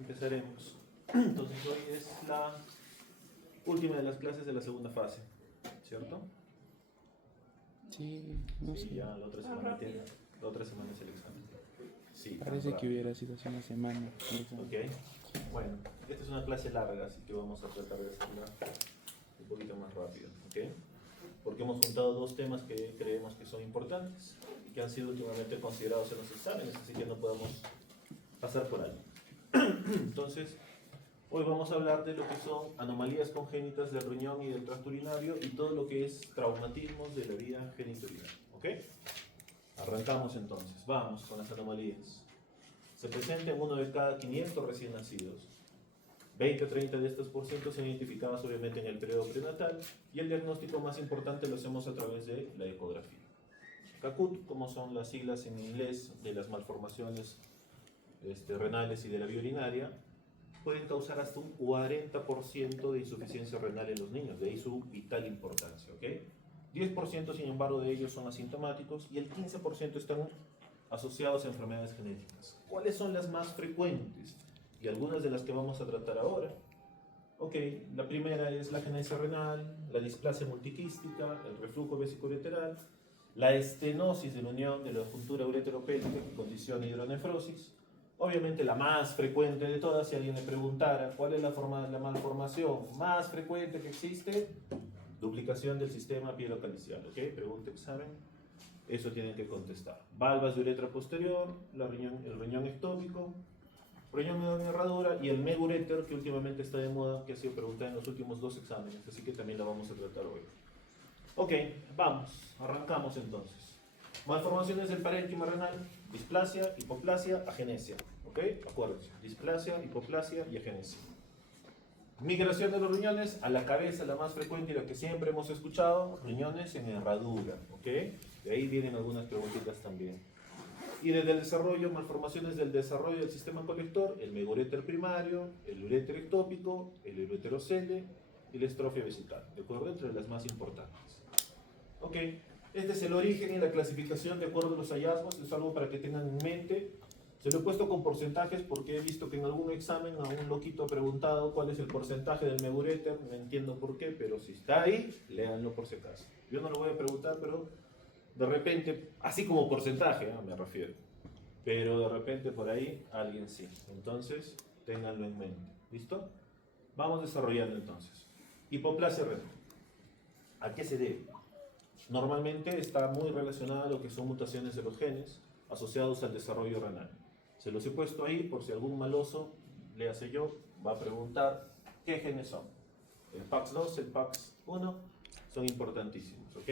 Empezaremos. Entonces hoy es la última de las clases de la segunda fase, ¿cierto? Sí, no Sí, sé. ya la otra semana la otra semana es el examen. Sí, Parece tan que rápido. hubiera sido hace una semana. Ok. Bueno, esta es una clase larga, así que vamos a tratar de hacerla un poquito más rápido, ¿ok? Porque hemos juntado dos temas que creemos que son importantes y que han sido últimamente considerados en los exámenes, así que no podemos pasar por alto. Entonces, hoy vamos a hablar de lo que son anomalías congénitas del riñón y del tracto urinario y todo lo que es traumatismos de la vía genitourinaria, ¿ok? Arrancamos entonces, vamos con las anomalías. Se presenta en uno de cada 500 recién nacidos. 20-30 de estos por ciento son identificados obviamente en el periodo prenatal y el diagnóstico más importante lo hacemos a través de la ecografía. CACUT, como son las siglas en inglés de las malformaciones renales y de la vía urinaria, pueden causar hasta un 40% de insuficiencia renal en los niños, de ahí su vital importancia, ¿ok? 10% sin embargo de ellos son asintomáticos y el 15% están asociados a enfermedades genéticas. ¿Cuáles son las más frecuentes? Y algunas de las que vamos a tratar ahora. Ok, la primera es la genesia renal, la displasia multiquística, el reflujo vesicoureteral, la estenosis de la unión de la juntura ureteropélvica que condiciona hidronefrosis. Obviamente la más frecuente de todas, si alguien le preguntara cuál es la malformación más frecuente que existe, duplicación del sistema pielocalicial, ¿ok? Pregunta examen, eso tienen que contestar. Valvas de uretra posterior, el riñón ectópico, riñón de herradura y el megureter, que últimamente está de moda, que ha sido preguntada en los últimos dos exámenes, así que también la vamos a tratar hoy. Ok, vamos, arrancamos entonces. Malformaciones del parénquima renal, displasia, hipoplasia, agenesia. ¿Ok? Acuérdense, displasia, hipoplasia y agenesia. Migración de los riñones a la cabeza, la más frecuente y la que siempre hemos escuchado, riñones en herradura. ¿Ok? De ahí vienen algunas preguntitas también. Y desde el desarrollo, malformaciones del desarrollo del sistema colector, el megureter primario, el uréter ectópico, el ureterocele y la estrofia vesical, ¿de acuerdo? Entre las más importantes. Ok, este es el origen y la clasificación de acuerdo a los hallazgos, es algo para que tengan en mente. Se lo he puesto con porcentajes porque he visto que en algún examen a un loquito ha preguntado cuál es el porcentaje del megureter, no entiendo por qué, pero si está ahí, léanlo por si acaso. Yo no lo voy a preguntar, pero de repente, así como porcentaje, me refiero, pero de repente por ahí alguien sí. Entonces, ténganlo en mente. ¿Listo? Vamos desarrollando entonces. Hipoplasia renal. ¿A qué se debe? Normalmente está muy relacionada a lo que son mutaciones de los genes asociados al desarrollo renal. Se los he puesto ahí por si algún maloso, le hace yo, va a preguntar qué genes son. El PAX2, el PAX1 son importantísimos, ¿ok?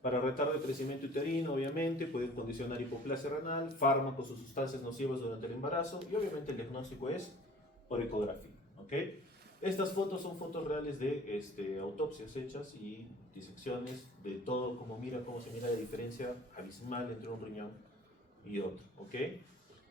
Para retardar el crecimiento uterino, obviamente, pueden condicionar hipoplasia renal, fármacos o sustancias nocivas durante el embarazo y obviamente el diagnóstico es por ecografía, ¿ok? Estas fotos son fotos reales de autopsias hechas y disecciones de todo, cómo se mira la diferencia abismal entre un riñón y otro, ¿ok?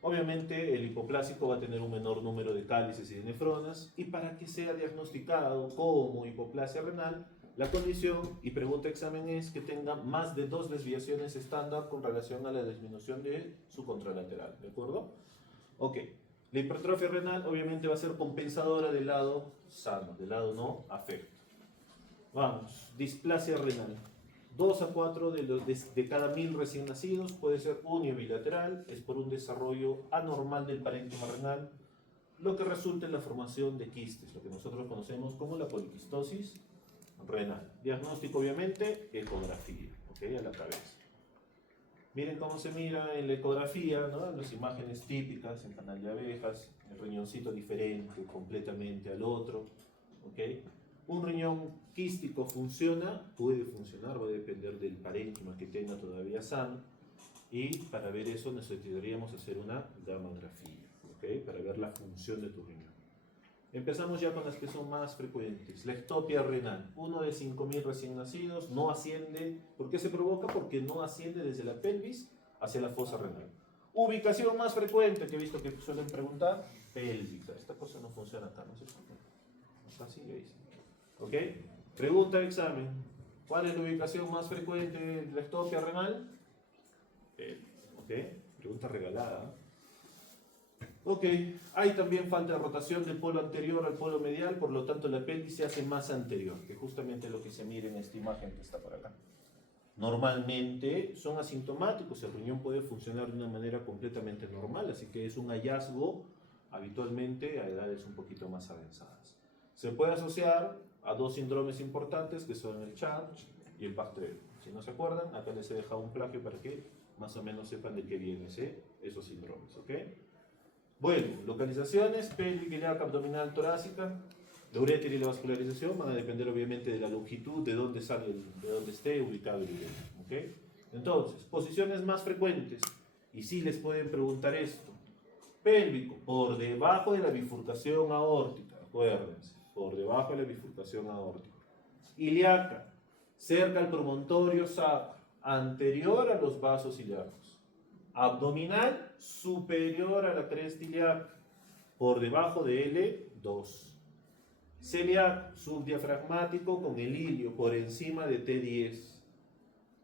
Obviamente el hipoplásico va a tener un menor número de cálices y de nefronas y para que sea diagnosticado como hipoplasia renal, la condición y pregunta examen es que tenga más de 2 desviaciones estándar con relación a la disminución de su contralateral, ¿de acuerdo? Ok, la hipertrofia renal obviamente va a ser compensadora del lado sano, del lado no afecto. Vamos, displasia renal. 2 a 4 de cada 1000 recién nacidos puede ser unibilateral, es por un desarrollo anormal del parénquima renal, lo que resulta en la formación de quistes, lo que nosotros conocemos como la poliquistosis renal. Diagnóstico obviamente, ecografía, ¿ok? A la cabeza. Miren cómo se mira en la ecografía, ¿no? Las imágenes típicas en canal de abejas, el riñoncito diferente completamente al otro, ¿ok? Un riñón quístico funciona, puede funcionar, va a depender del parénquima que tenga todavía sano, y para ver eso necesitaríamos hacer una gamografía, ¿ok? Para ver la función de tu riñón. Empezamos ya con las que son más frecuentes. La ectopia renal. 1 de 5000 recién nacidos no asciende. ¿Por qué se provoca? Porque no asciende desde la pelvis hacia la fosa renal. Ubicación más frecuente que he visto que suelen preguntar, pélvica. Esta cosa no funciona acá, ¿no es cierto? Acá sí, ahí sí. ¿Ok? Pregunta de examen. ¿Cuál es la ubicación más frecuente de la ectopia renal? ¿Ok? Pregunta regalada. Ok, hay también falta de rotación del polo anterior al polo medial, por lo tanto la pelvis se hace más anterior, que justamente lo que se mira en esta imagen que está por acá. Normalmente son asintomáticos, el riñón puede funcionar de una manera completamente normal, así que es un hallazgo habitualmente a edades un poquito más avanzadas. Se puede asociar a dos síndromes importantes que son el CHARGE y el Bactero. Si no se acuerdan, acá les he dejado un plagio para que más o menos sepan de qué vienen esos síndromes. ¿Ok? Bueno, localizaciones, pélvica, ilíaca, abdominal, torácica. La uréter y la vascularización van a depender obviamente de la longitud, de dónde sale, de dónde esté ubicado el uréter. ¿Ok? Entonces, posiciones más frecuentes. Y sí les pueden preguntar esto. Pélvico, por debajo de la bifurcación aórtica, acuérdense, por debajo de la bifurcación aórtica. Ilíaca, cerca al promontorio sacro, anterior a los vasos ilíacos. Abdominal, superior a la cresta ilíaca, por debajo de L2. Celiaco, subdiafragmático con el ilio por encima de T10.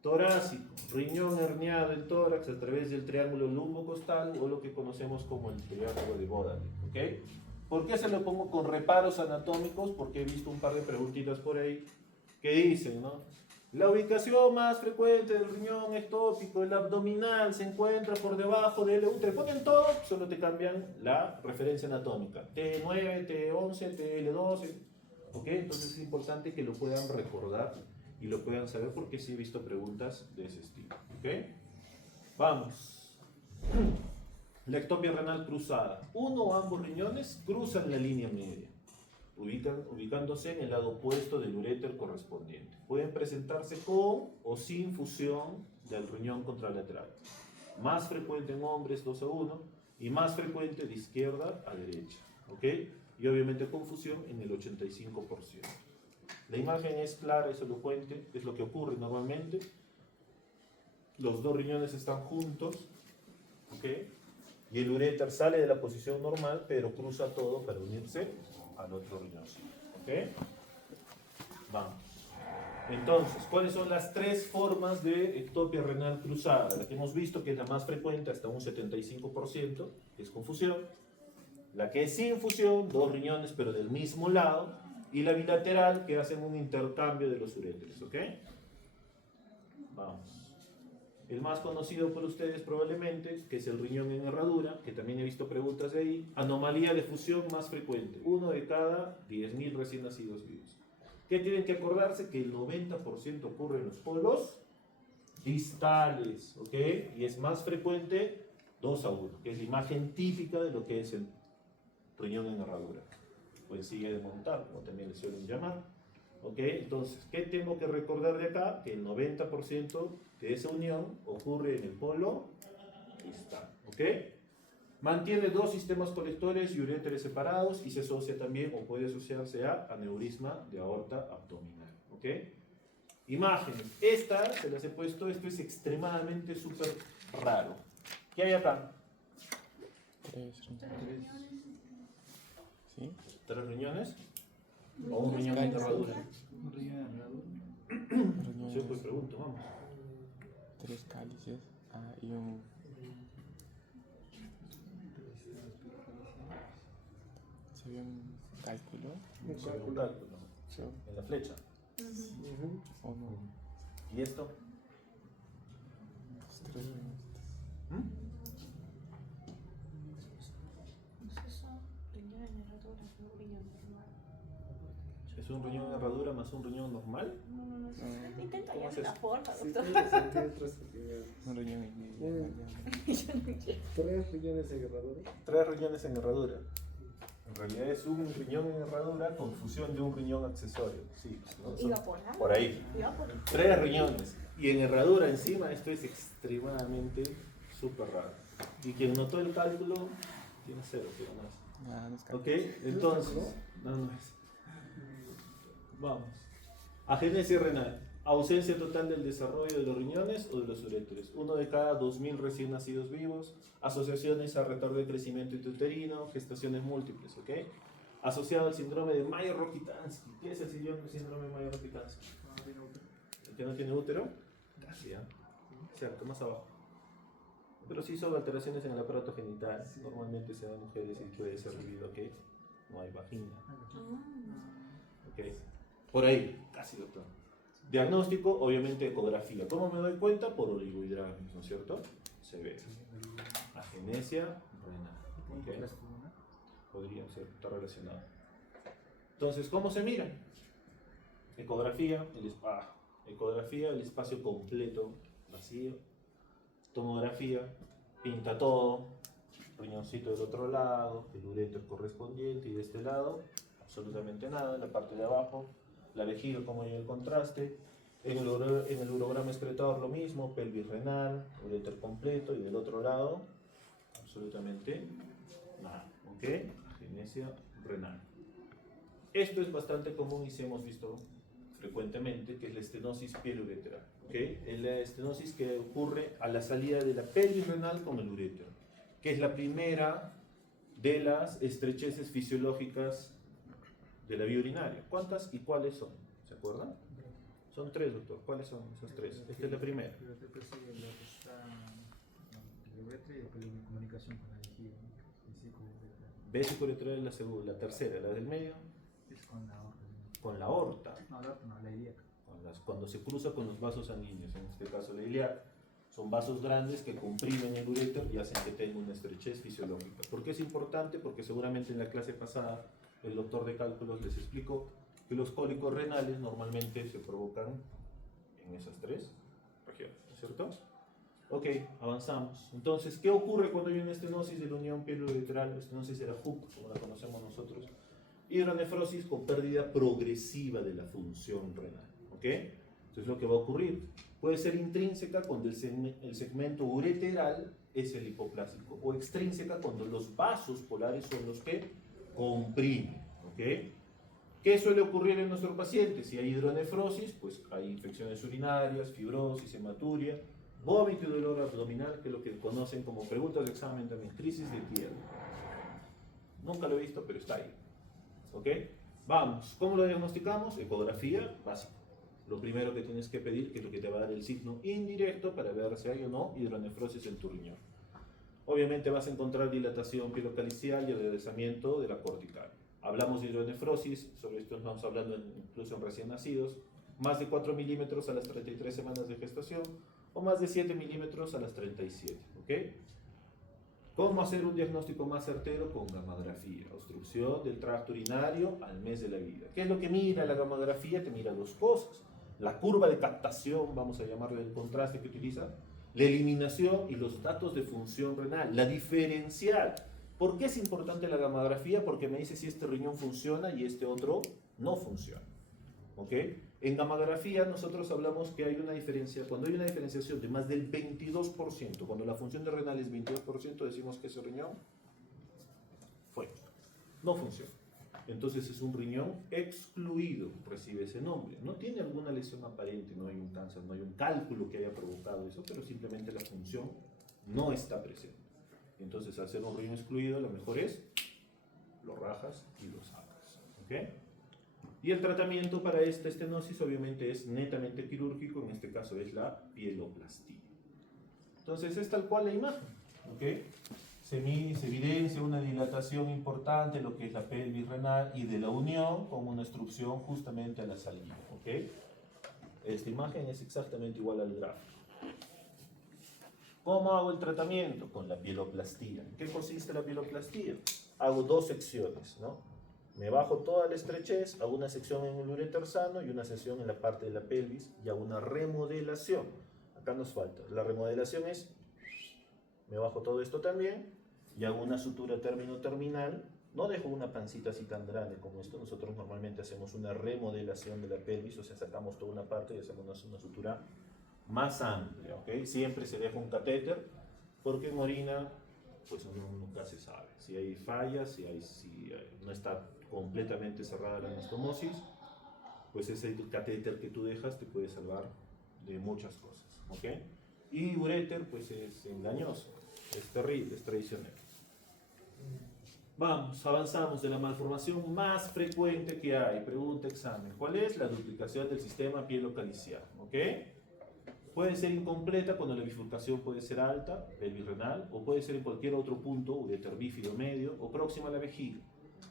Torácico, riñón herniado en tórax a través del triángulo lumbocostal o lo que conocemos como el triángulo de Bodalik. ¿Okay? ¿Por qué se lo pongo con reparos anatómicos? Porque he visto un par de preguntitas por ahí que dicen, ¿no? La ubicación más frecuente del riñón ectópico, el abdominal, se encuentra por debajo del útero. Ponen todo, solo te cambian la referencia anatómica. T9, T11, TL12. ¿Ok? Entonces es importante que lo puedan recordar y lo puedan saber porque sí he visto preguntas de ese estilo. ¿Ok? Vamos. La ectopia renal cruzada. Uno o ambos riñones cruzan la línea media, ubicándose en el lado opuesto del uréter correspondiente. Pueden presentarse con o sin fusión del riñón contralateral. Más frecuente en hombres 2:1 y más frecuente de izquierda a derecha. ¿Ok? Y obviamente con fusión en el 85%. La imagen es clara, es elocuente, es lo que ocurre normalmente. Los dos riñones están juntos, ¿ok? Y el uréter sale de la posición normal, pero cruza todo para unirse al otro riñón, ¿ok? Vamos. Entonces, ¿cuáles son las tres formas de ectopia renal cruzada? La que hemos visto que es la más frecuente, hasta un 75%, que es con fusión. La que es sin fusión, dos riñones pero del mismo lado. Y la bilateral, que hacen un intercambio de los uréteres, ¿ok? Vamos. El más conocido por ustedes probablemente, que es el riñón en herradura, que también he visto preguntas de ahí. Anomalía de fusión más frecuente, 1 de cada 10.000 recién nacidos vivos. ¿Qué tienen que acordarse? Que el 90% ocurre en los polos distales, ¿ok? Y es más frecuente 2:1, que es la imagen típica de lo que es el riñón en herradura. O en silla de montar, como también le suelen llamar. ¿Ok? Entonces, ¿qué tengo que recordar de acá? Que el 90% de esa unión ocurre en el polo distal. ¿Ok? Mantiene dos sistemas colectores y uréteres separados y se asocia también o puede asociarse a aneurisma de aorta abdominal. ¿Ok? Imágenes. Esta se las he puesto, esto es extremadamente súper raro. ¿Qué hay acá? ¿Sí? ¿3 riñones? ¿O un riñón en herradura? Un riñón en herradura. Yo pues pregunto, vamos. 3 cálices. Y un. ¿Se vio un cálculo? Se ve un cálculo. Sí. En la flecha. ¿O no? ¿Y esto? Los 3 riñones. ¿Mm? ¿Es un riñón en herradura más un riñón normal? No, Intenta ¿Cómo hallar haces? la forma, Sí, doctor. tiene sentido 3 riñones. un riñón y medio. Yo no entiendo. 3 riñones en herradura. 3 riñones en herradura. En realidad es un riñón en herradura con fusión de un riñón accesorio. Sí, ¿no? Iba por ahí. Por ahí. Iba por ahí. 3 riñones. Y en herradura encima, esto es extremadamente súper raro. Y quien notó el cálculo tiene 0, pero más. No es ¿Ok? cálice. Entonces, no es. Vamos. Agénesis renal. Ausencia total del desarrollo de los riñones o de los uréteres. 1 de cada 2.000 recién nacidos vivos. Asociaciones a retardo de crecimiento intrauterino. Gestaciones múltiples. ¿Ok? Asociado al síndrome de Mayer-Rokitansky. ¿Qué es el síndrome de Mayer-Rokitansky? ¿El que no tiene útero? Casi, ¿eh? Cierto, más abajo. Pero sí son alteraciones en el aparato genital. Normalmente se dan en mujeres y puede ser debido a que no hay vagina. ¿Ok? Por ahí, casi doctor. Diagnóstico, obviamente ecografía. ¿Cómo me doy cuenta? Por oligohidramios, ¿no es cierto? Se ve. Agenesia renal. ¿Ok? Podría ser, está relacionado. Entonces, ¿cómo se mira? Ecografía, el espacio completo, vacío. Tomografía, pinta todo, riñoncito del otro lado, el uréter correspondiente, y de este lado, absolutamente nada, en la parte de abajo, la vejiga como hay el contraste, en el urograma excretador lo mismo, pelvis renal, uréter completo, y del otro lado, absolutamente nada, ¿ok? Agenesia renal. Esto es bastante común y sí hemos visto frecuentemente, que es la estenosis piel-ureteral. ¿Okay? Es la estenosis que ocurre a la salida de la pelvis renal con el urétero, que es la primera de las estrecheces fisiológicas de la vía urinaria. ¿Cuántas y cuáles son? ¿Se acuerdan? Son 3, doctor. ¿Cuáles son esas 3? Esta es la primera. El uretra y después la comunicación con la vejiga. Vesico-uretral es la segunda, la tercera, la del medio. Es con la aorta. Con la aorta. No, la aorta no, la ilíaca. Cuando se cruza con los vasos sanguíneos, en este caso la ilíaca, son vasos grandes que comprimen el uréter y hacen que tenga una estrechez fisiológica. ¿Por qué es importante? Porque seguramente en la clase pasada el doctor de cálculos les explicó que los cólicos renales normalmente se provocan en esas 3 regiones, ¿no es cierto? Ok, avanzamos. Entonces, ¿qué ocurre cuando hay una estenosis de la unión pielo-ureteral? Estenosis de la HUC, como la conocemos nosotros. Hidronefrosis con pérdida progresiva de la función renal. ¿Ok? Entonces lo que va a ocurrir puede ser intrínseca cuando el segmento ureteral es el hipoplásico, o extrínseca cuando los vasos polares son los que comprimen. ¿Ok? ¿Qué suele ocurrir en nuestro paciente? Si hay hidronefrosis, pues hay infecciones urinarias, fibrosis, hematuria, vómito y dolor abdominal, que es lo que conocen como preguntas de examen también, crisis de tierra. Nunca lo he visto, pero está ahí. ¿Ok? Vamos, ¿cómo lo diagnosticamos? Ecografía básica. Lo primero que tienes que pedir, que es lo que te va a dar el signo indirecto para ver si hay o no hidronefrosis en tu riñón. Obviamente vas a encontrar dilatación pilocalicial y aderezamiento de la cortical. Hablamos de hidronefrosis, sobre esto estamos hablando incluso en recién nacidos, más de 4 milímetros a las 33 semanas de gestación o más de 7 milímetros a las 37. ¿Ok? ¿Cómo hacer un diagnóstico más certero? Con gamografía, obstrucción del tracto urinario al mes de la vida. ¿Qué es lo que mira la gamografía? Te mira 2 cosas. La curva de captación, vamos a llamarle el contraste que utiliza, la eliminación y los datos de función renal, la diferencial. ¿Por qué es importante la gamografía? Porque me dice si este riñón funciona y este otro no funciona. ¿Ok? En gamografía nosotros hablamos que hay una diferencia, cuando hay una diferenciación de más del 22%, cuando la función de renal es 22%, decimos que ese riñón no funciona. Entonces es un riñón excluido, recibe ese nombre. No tiene alguna lesión aparente, no hay un cáncer, no hay un cálculo que haya provocado eso, pero simplemente la función no está presente. Entonces al ser un riñón excluido, lo mejor es lo rajas y lo sacas. ¿Ok? Y el tratamiento para esta estenosis obviamente es netamente quirúrgico, en este caso es la pieloplastia. Entonces es tal cual la imagen. ¿Ok? Se evidencia una dilatación importante, lo que es la pelvis renal y de la unión con una obstrucción justamente a la salida. ¿Ok? Esta imagen es exactamente igual al gráfico. ¿Cómo hago el tratamiento? Con la pieloplastia. ¿En qué consiste la pieloplastia? Hago 2 secciones, ¿no? Me bajo toda la estrechez, hago una sección en el uréter sano y una sección en la parte de la pelvis y hago una remodelación. Acá nos falta. La remodelación es, me bajo todo esto también y hago una sutura término-terminal. No dejo una pancita así tan grande como esto. Nosotros normalmente hacemos una remodelación de la pelvis, o sea, sacamos toda una parte y hacemos una sutura más amplia, ¿ok? Siempre se deja un catéter porque en orina, pues uno nunca se sabe. Si hay fallas, si no está completamente cerrada la anastomosis, pues ese catéter que tú dejas te puede salvar de muchas cosas, ¿ok? Y uréter, pues es engañoso, es terrible, es traicionero. Vamos, avanzamos de la malformación más frecuente que hay. Pregunta, examen. ¿Cuál es? La duplicación del sistema pielocalicial, ¿ok? Puede ser incompleta cuando la bifurcación puede ser alta, pelvis renal, o puede ser en cualquier otro punto, uréter bífido medio, o próxima a la vejiga.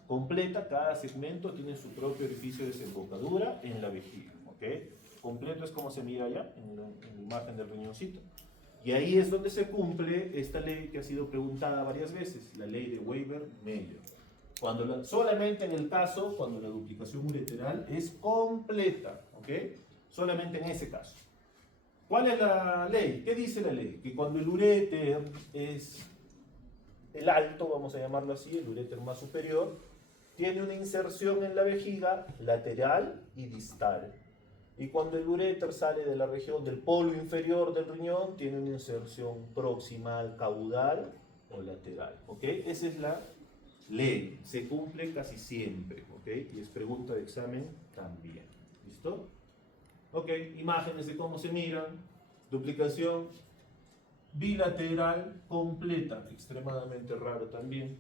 Completa, cada segmento tiene su propio orificio de desembocadura en la vejiga. ¿Okay? Completo es como se mira allá, en la imagen del riñoncito. Y ahí es donde se cumple esta ley que ha sido preguntada varias veces, la ley de Weber-Mayer. Solamente en el caso cuando la duplicación ureteral es completa, ¿ok? Solamente en ese caso. ¿Cuál es la ley? ¿Qué dice la ley? Que cuando el uréter es el alto, vamos a llamarlo así, el uréter más superior, tiene una inserción en la vejiga lateral y distal. Y cuando el uréter sale de la región del polo inferior del riñón, tiene una inserción proximal, caudal o lateral, ¿ok? Esa es la ley, se cumple casi siempre, ¿ok? Y es pregunta de examen también, ¿listo? Ok, imágenes de cómo se miran, duplicación bilateral completa, extremadamente raro también.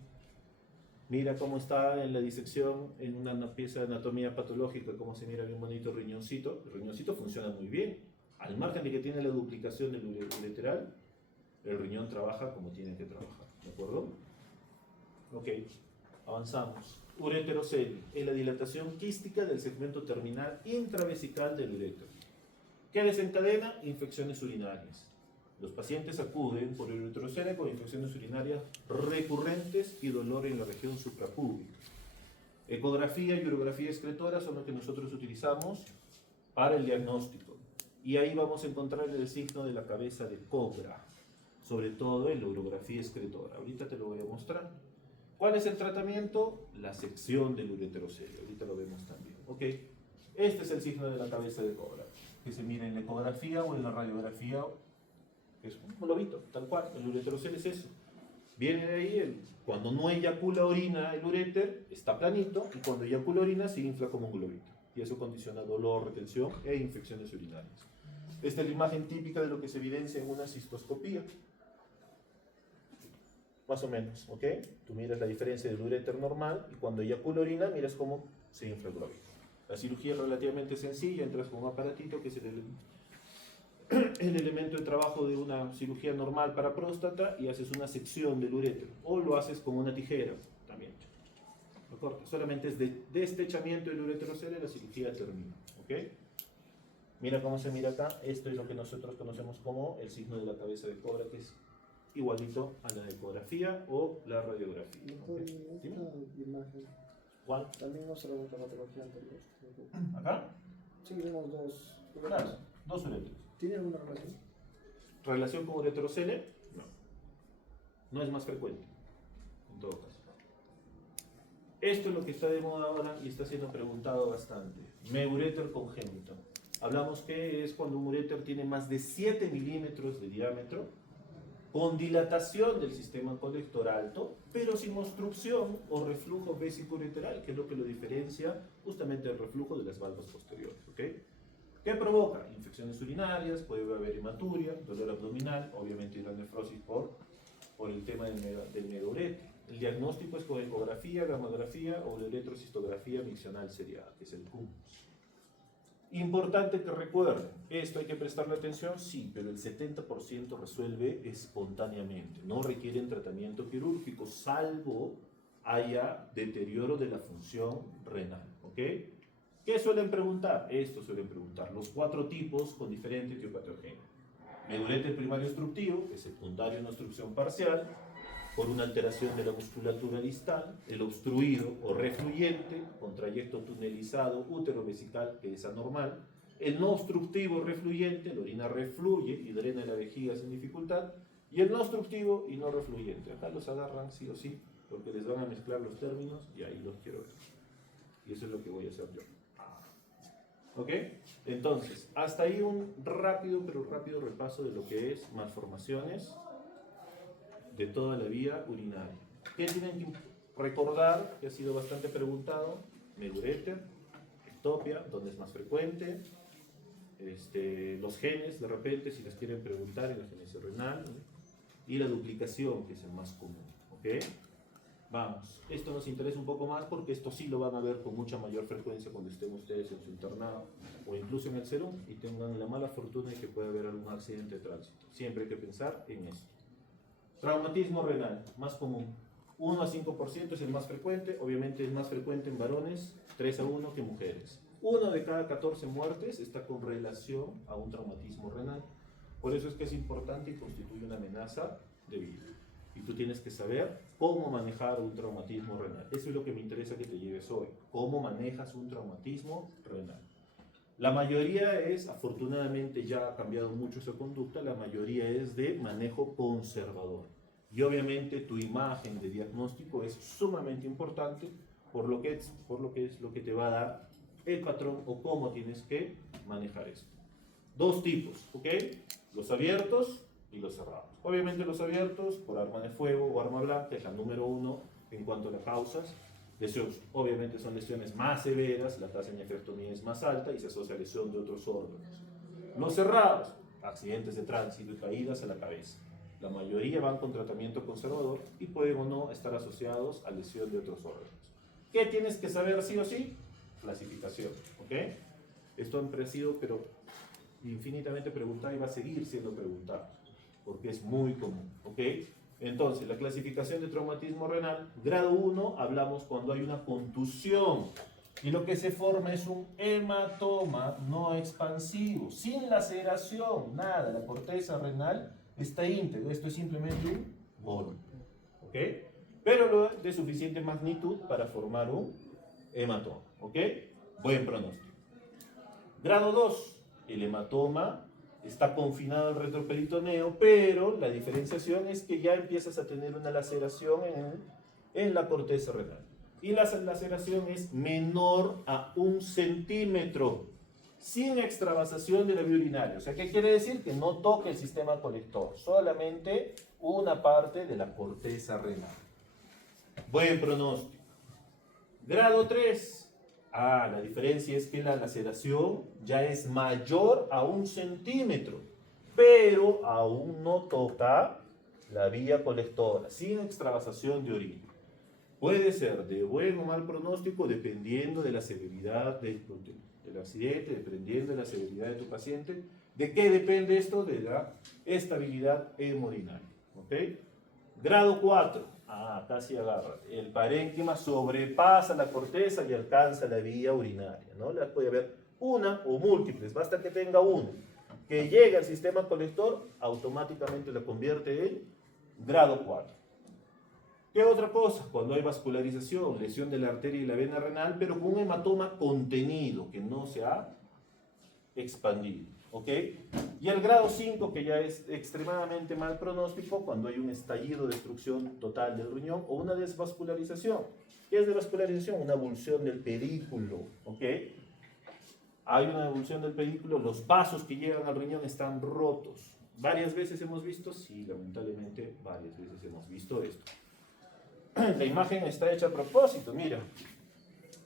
Mira cómo está en la disección, en una pieza de anatomía patológica, cómo se mira bien bonito el riñoncito. El riñoncito funciona muy bien, al margen de que tiene la duplicación del ureteral, el riñón trabaja como tiene que trabajar, ¿de acuerdo? Ok, avanzamos. Ureterocele es la dilatación quística del segmento terminal intravesical del uréter. ¿Qué desencadena? Infecciones urinarias. Los pacientes acuden por ureterocele con infecciones urinarias recurrentes y dolor en la región suprapúbica. Ecografía y urografía excretora son lo que nosotros utilizamos para el diagnóstico. Y ahí vamos a encontrar el signo de la cabeza de cobra, sobre todo en la urografía excretora. Ahorita te lo voy a mostrar. ¿Cuál es el tratamiento? La sección del ureterocele. Ahorita lo vemos también. ¿Ok? Este es el signo de la cabeza de cobra, que se mira en la ecografía o en la radiografía. Es un globito, tal cual. El ureterocele es eso. Viene de ahí, cuando no eyacula orina el uréter, está planito, y cuando eyacula orina se infla como un globito. Y eso condiciona dolor, retención e infecciones urinarias. Esta es la imagen típica de lo que se evidencia en una cistoscopía. Más o menos, ¿ok? Tú miras la diferencia del uréter normal y cuando eyacula orina miras cómo se infla el glóbulo. La cirugía es relativamente sencilla, entras con un aparatito que es el elemento de trabajo de una cirugía normal para próstata y haces una sección del uréter. O lo haces con una tijera también. Lo cortas. Solamente es de destechamiento del ureterocele, la cirugía termina, ¿ok? Mira cómo se mira acá. Esto es lo que nosotros conocemos como el signo de la cabeza de cobra, que es igualito a la ecografía o la radiografía. Doctor, ¿Okay? en ¿Dime? esta imagen ¿Cuál? también nos la patología anterior. ¿Acá? Sí, vemos dos. Claro, dos uréteros. ¿Tiene alguna relación? ¿Relación con ureterocele? No. No es más frecuente, en todo caso. Esto es lo que está de moda ahora y está siendo preguntado bastante. Meuréter congénito. Hablamos que es cuando un uréter tiene más de 7 milímetros de diámetro, con dilatación del sistema colector alto, pero sin obstrucción o reflujo vesico-ureteral, que es lo que lo diferencia justamente del reflujo de las valvas posteriores. ¿Okay? ¿Qué provoca? Infecciones urinarias, puede haber hematuria, dolor abdominal, obviamente hidronefrosis por el tema del megaureter. El diagnóstico es con ecografía, gamografía o ureterocistografía miccional seriada, que es el CUM. Importante que recuerden, esto hay que prestarle atención, sí, pero el 70% resuelve espontáneamente, no requieren tratamiento quirúrgico, salvo haya deterioro de la función renal, ¿ok? ¿Qué suelen preguntar? Esto suelen preguntar, los 4 tipos con diferente etiopatogenia. Meduréter primario obstructivo, que es secundario en obstrucción parcial, por una alteración de la musculatura distal, el obstruido o refluyente, con trayecto tunelizado útero-vesical, que es anormal, el no obstructivo refluyente, la orina refluye y drena la vejiga sin dificultad, y el no obstructivo y no refluyente. Acá los agarran sí o sí, porque les van a mezclar los términos y ahí los quiero ver. Y eso es lo que voy a hacer yo. ¿Ok? Entonces, hasta ahí un rápido repaso de lo que es malformaciones de toda la vía urinaria. ¿Qué tienen que recordar? Que ha sido bastante preguntado. Meduréter, ectopia, donde es más frecuente, los genes, de repente, si les quieren preguntar en la genesia renal, ¿no? Y la duplicación, que es el más común. ¿Okay? Vamos, esto nos interesa un poco más porque esto sí lo van a ver con mucha mayor frecuencia cuando estén ustedes en su internado o incluso en el CERUM y tengan la mala fortuna de que pueda haber algún accidente de tránsito. Siempre hay que pensar en eso. Traumatismo renal, más común. 1 a 5% es el más frecuente, obviamente es más frecuente en varones, 3 a 1 que mujeres. 1 de cada 14 muertes está con relación a un traumatismo renal. Por eso es que es importante y constituye una amenaza de vida. Y tú tienes que saber cómo manejar un traumatismo renal. Eso es lo que me interesa que te lleves hoy. ¿Cómo manejas un traumatismo renal? La mayoría es, afortunadamente ya ha cambiado mucho esa conducta, la mayoría es de manejo conservador. Y obviamente tu imagen de diagnóstico es sumamente importante por lo que es lo que te va a dar el patrón o cómo tienes que manejar esto. Dos tipos, ¿ok? Los abiertos y los cerrados. Obviamente los abiertos por arma de fuego o arma blanca es la número 1 en cuanto a las causas. Lesiones, obviamente son lesiones más severas, la tasa de nefrectomía es más alta y se asocia a lesión de otros órganos. Los cerrados, accidentes de tránsito y caídas a la cabeza. La mayoría van con tratamiento conservador y pueden o no estar asociados a lesión de otros órganos. ¿Qué tienes que saber sí o sí? Clasificación, ¿ok? Esto ha sido, pero infinitamente preguntado y va a seguir siendo preguntado, porque es muy común, ¿ok? Entonces, la clasificación de traumatismo renal, grado 1, hablamos cuando hay una contusión y lo que se forma es un hematoma no expansivo, sin laceración, nada, la corteza renal está íntegra, esto es simplemente un golpe, ¿ok? Pero de suficiente magnitud para formar un hematoma, ¿ok? Buen pronóstico. Grado 2, el hematoma está confinado al retroperitoneo, pero la diferenciación es que ya empiezas a tener una laceración en la corteza renal. Y la laceración es menor a 1 centímetro, sin extravasación de la vía urinaria. O sea, ¿qué quiere decir? Que no toca el sistema colector, solamente una parte de la corteza renal. Buen pronóstico. Grado 3. La diferencia es que la laceración ya es mayor a 1 centímetro, pero aún no toca la vía colectora, sin extravasación de orina. Puede ser de buen o mal pronóstico dependiendo de la severidad del accidente, dependiendo de la severidad de tu paciente. ¿De qué depende esto? De la estabilidad hemodinâmica. ¿Ok? Grado 4. Casi agarra. El parénquima sobrepasa la corteza y alcanza la vía urinaria, ¿no? Las puede haber una o múltiples, basta que tenga una. Que llegue al sistema colector, automáticamente la convierte en grado 4. ¿Qué otra cosa? Cuando hay vascularización, lesión de la arteria y la vena renal, pero con un hematoma contenido, que no se ha expandido. ¿Ok? Y el grado 5, que ya es extremadamente mal pronóstico, cuando hay un estallido, destrucción total del riñón o una desvascularización. ¿Qué es desvascularización? Una avulsión del pedículo. ¿Ok? Hay una avulsión del pedículo, los vasos que llegan al riñón están rotos. ¿Varias veces hemos visto? Sí, lamentablemente, varias veces hemos visto esto. La imagen está hecha a propósito, mira.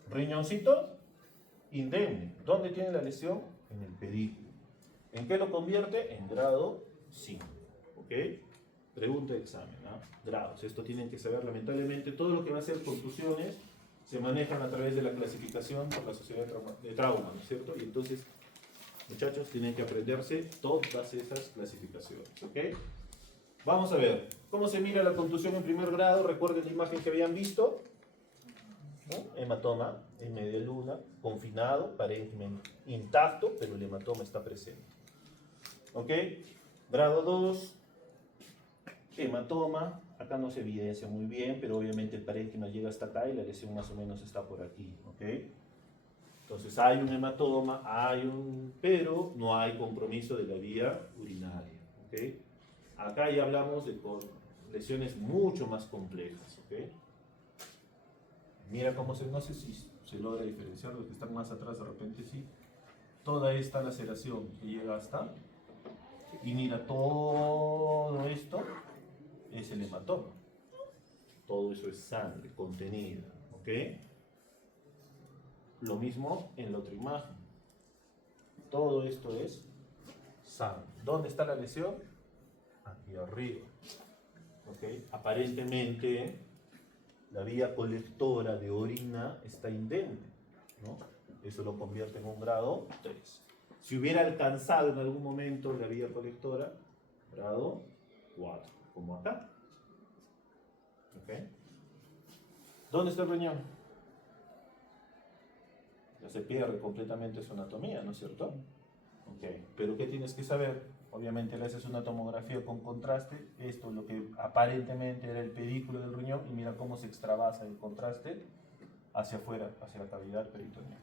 Riñoncito indemne. ¿Dónde tiene la lesión? En el pedículo. ¿En qué lo convierte? En grado 5. ¿Ok? Pregunta de examen, ¿no? Grados. Esto tienen que saber, lamentablemente, todo lo que va a ser contusiones se manejan a través de la clasificación por la Sociedad de Trauma, ¿no es cierto? Y entonces, muchachos, tienen que aprenderse todas esas clasificaciones. ¿Ok? Vamos a ver. ¿Cómo se mira la contusión en primer grado? Recuerden la imagen que habían visto. ¿No? Hematoma en media luna, confinado, parénquima intacto, pero el hematoma está presente. ¿Ok? Grado 2, hematoma, acá no se evidencia muy bien, pero obviamente el parénquima llega hasta acá y la lesión más o menos está por aquí. ¿Ok? Entonces hay un hematoma, pero no hay compromiso de la vía urinaria. ¿Ok? Acá ya hablamos de lesiones mucho más complejas. ¿Ok? Mira cómo no sé si se logra diferenciar, los que están más atrás de repente sí. Toda esta laceración que llega hasta, y mira, todo esto es el hematoma. Todo eso es sangre contenida, ¿ok? Lo mismo en la otra imagen. Todo esto es sangre. ¿Dónde está la lesión? Aquí arriba, ¿ok? Aparentemente la vía colectora de orina está indemne, ¿no? Eso lo convierte en un grado 3. Si hubiera alcanzado en algún momento la vía colectora, grado 4, como acá. ¿Ok? ¿Dónde está el riñón? Ya se pierde completamente su anatomía, ¿no es cierto? Ok, pero ¿qué tienes que saber? Obviamente le haces una tomografía con contraste, esto es lo que aparentemente era el pedículo del riñón, y mira cómo se extravasa el contraste hacia afuera, hacia la cavidad peritoneal.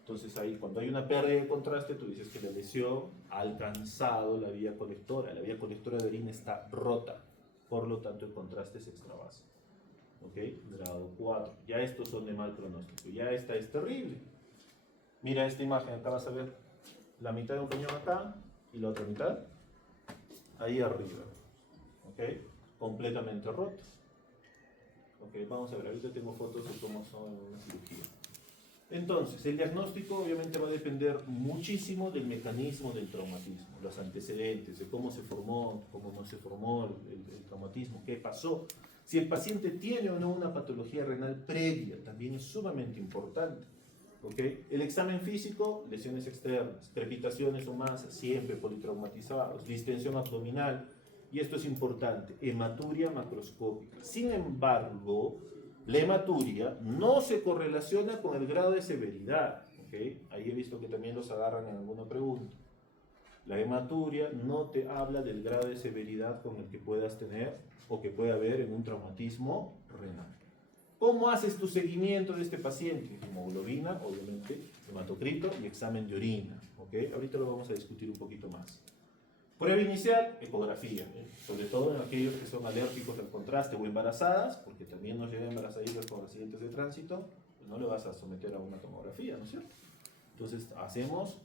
Entonces ahí, cuando hay una pérdida de contraste, tú dices que la lesión ha alcanzado la vía colectora de orina está rota, por lo tanto el contraste se extravasa. ¿Ok? Grado 4. Ya estos son de mal pronóstico, ya esta es terrible. Mira esta imagen, acá vas a ver la mitad de un riñón acá y la otra mitad ahí arriba. ¿Ok? Completamente roto. ¿Ok? Vamos a ver, ahorita tengo fotos de cómo son en una cirugía. Entonces, el diagnóstico obviamente va a depender muchísimo del mecanismo del traumatismo, los antecedentes, de cómo se formó, cómo no se formó el traumatismo, qué pasó. Si el paciente tiene o no una patología renal previa, también es sumamente importante. ¿Okay? El examen físico, lesiones externas, crepitaciones o masas, siempre politraumatizados, distensión abdominal, y esto es importante, hematuria macroscópica. Sin embargo, la hematuria no se correlaciona con el grado de severidad. ¿Okay? Ahí he visto que también los agarran en alguna pregunta. La hematuria no te habla del grado de severidad con el que puedas tener o que puede haber en un traumatismo renal. ¿Cómo haces tu seguimiento de este paciente? Hemoglobina, obviamente, hematocrito y examen de orina. ¿Okay? Ahorita lo vamos a discutir un poquito más. Prueba inicial, ecografía, sobre todo en aquellos que son alérgicos al contraste o embarazadas, porque también nos llegan embarazaditas con accidentes de tránsito, pues no le vas a someter a una tomografía, ¿no es cierto? Entonces hacemos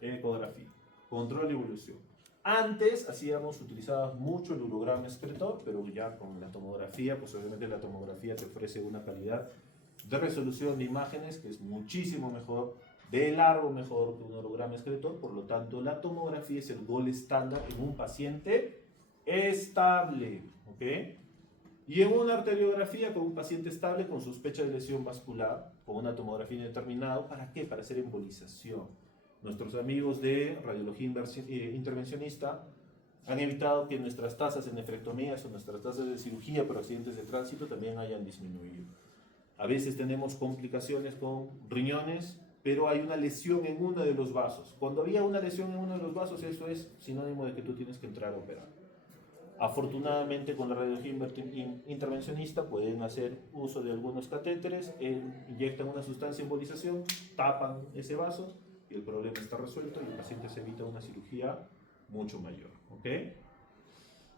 ecografía, control y evolución. Antes utilizábamos mucho el urograma excretor, pero ya con la tomografía, pues obviamente la tomografía te ofrece una calidad de resolución de imágenes que es muchísimo mejor, de largo mejor que un urograma excretor. Por lo tanto, la tomografía es el gold estándar en un paciente estable. ¿Ok? Y en una arteriografía con un paciente estable con sospecha de lesión vascular, con una tomografía indeterminada, ¿para qué? Para hacer embolización. Nuestros amigos de radiología intervencionista han evitado que nuestras tasas de nefrectomías o nuestras tasas de cirugía por accidentes de tránsito también hayan disminuido. A veces tenemos complicaciones con riñones, pero hay una lesión en uno de los vasos. Cuando había una lesión en uno de los vasos, eso es sinónimo de que tú tienes que entrar a operar. Afortunadamente, con la radiología intervencionista pueden hacer uso de algunos catéteres, inyectan una sustancia de embolización, tapan ese vaso y el problema está resuelto y el paciente se evita una cirugía mucho mayor. ¿Ok?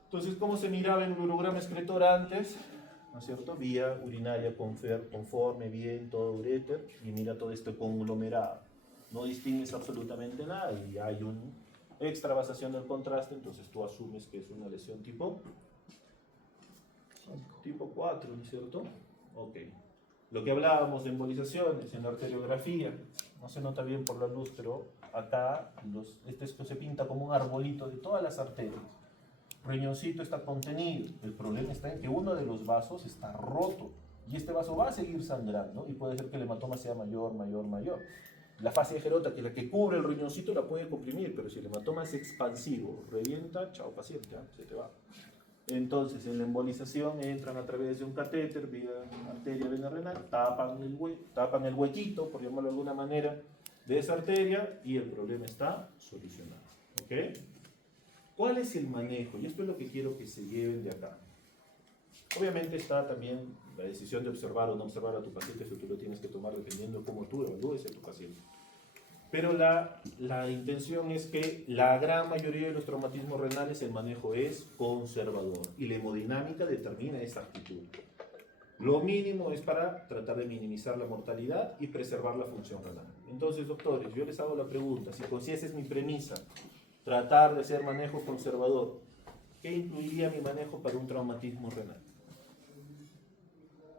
Entonces, ¿cómo se miraba en el urograma excretor antes? ¿No es cierto? Vía urinaria conforme, bien, todo uréter, y mira todo este conglomerado. No distingues absolutamente nada y hay una extravasación del contraste, entonces tú asumes que es una lesión tipo 4, ¿no es cierto? Ok. Lo que hablábamos de embolizaciones en la arteriografía, no se nota bien por la luz, pero acá esto se pinta como un arbolito de todas las arterias. Riñoncito está contenido, el problema está en que uno de los vasos está roto y este vaso va a seguir sangrando y puede ser que el hematoma sea mayor. La fascia de Gerota, que es la que cubre el riñoncito, la puede comprimir, pero si el hematoma es expansivo, revienta, chao paciente, se te va. Entonces en la embolización entran a través de un catéter, vía arteria vena renal, tapan el huequito, por llamarlo de alguna manera, de esa arteria y el problema está solucionado. ¿Ok? ¿Cuál es el manejo? Y esto es lo que quiero que se lleven de acá. Obviamente está también la decisión de observar o no observar a tu paciente, eso tú lo tienes que tomar dependiendo de cómo tú evalúes a tu paciente. Pero la intención es que la gran mayoría de los traumatismos renales el manejo es conservador y la hemodinámica determina esa actitud. Lo mínimo es para tratar de minimizar la mortalidad y preservar la función renal. Entonces, doctores, yo les hago la pregunta, si esa es mi premisa, tratar de hacer manejo conservador, ¿qué incluiría mi manejo para un traumatismo renal?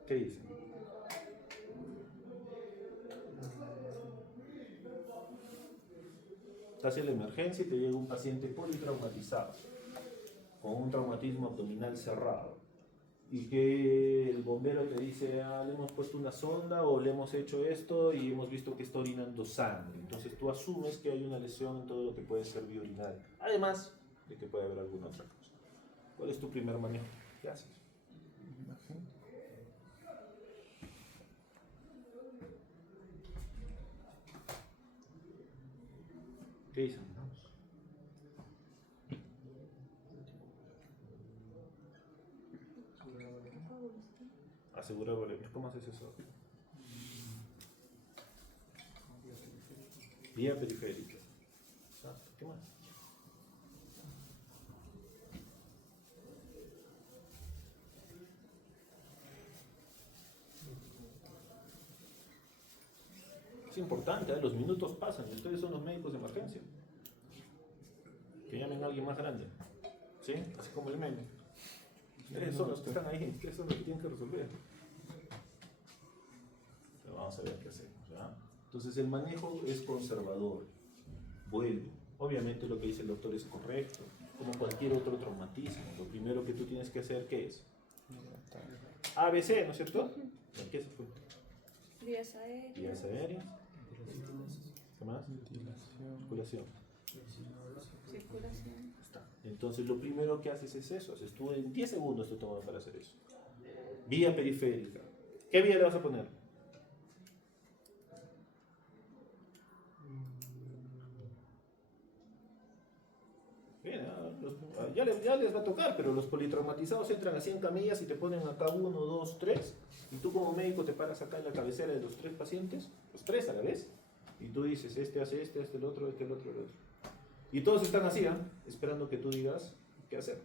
¿Qué dicen? Estás en la emergencia y te llega un paciente politraumatizado, con un traumatismo abdominal cerrado. y que el bombero te dice, ah, le hemos puesto una sonda o le hemos hecho esto y hemos visto que está orinando sangre. Entonces tú asumes que hay una lesión en todo lo que puede ser vía urinaria. Además de que puede haber alguna otra cosa. ¿Cuál es tu primer manejo? ¿Qué haces? Imagen. ¿Qué dicen? Asegurar volumen. ¿Cómo haces eso? Vía periférica. Exacto. ¿Qué más? Es importante, los minutos pasan y ustedes son los médicos de emergencia. Que llamen a alguien más grande. ¿Sí? Así como el meme. Ustedes son los que están ahí, ustedes son los que tienen que resolver. Pero vamos a ver qué hacemos. ¿Ya? Entonces el manejo es conservador. Vuelve. Obviamente lo que dice el doctor es correcto. Como cualquier otro traumatismo. Lo primero que tú tienes que hacer, ¿qué es? ABC, ¿no es cierto? ¿Qué se fue? Vías aéreas. Vías aéreas. ¿Qué más? Ventilación. Circulación. Circulación. Está. Entonces lo primero que haces es eso. Tú en 10 segundos te tomas para hacer eso. Vía periférica. ¿Qué vía le vas a poner? Bien, ya les va a tocar, pero los politraumatizados entran así en camillas y te ponen acá 1, 2, 3. Y tú como médico te paras acá en la cabecera de los 3 pacientes, los 3 a la vez. Y tú dices, este hace este el otro, el otro, el otro. Y todos están así, esperando que tú digas qué hacer.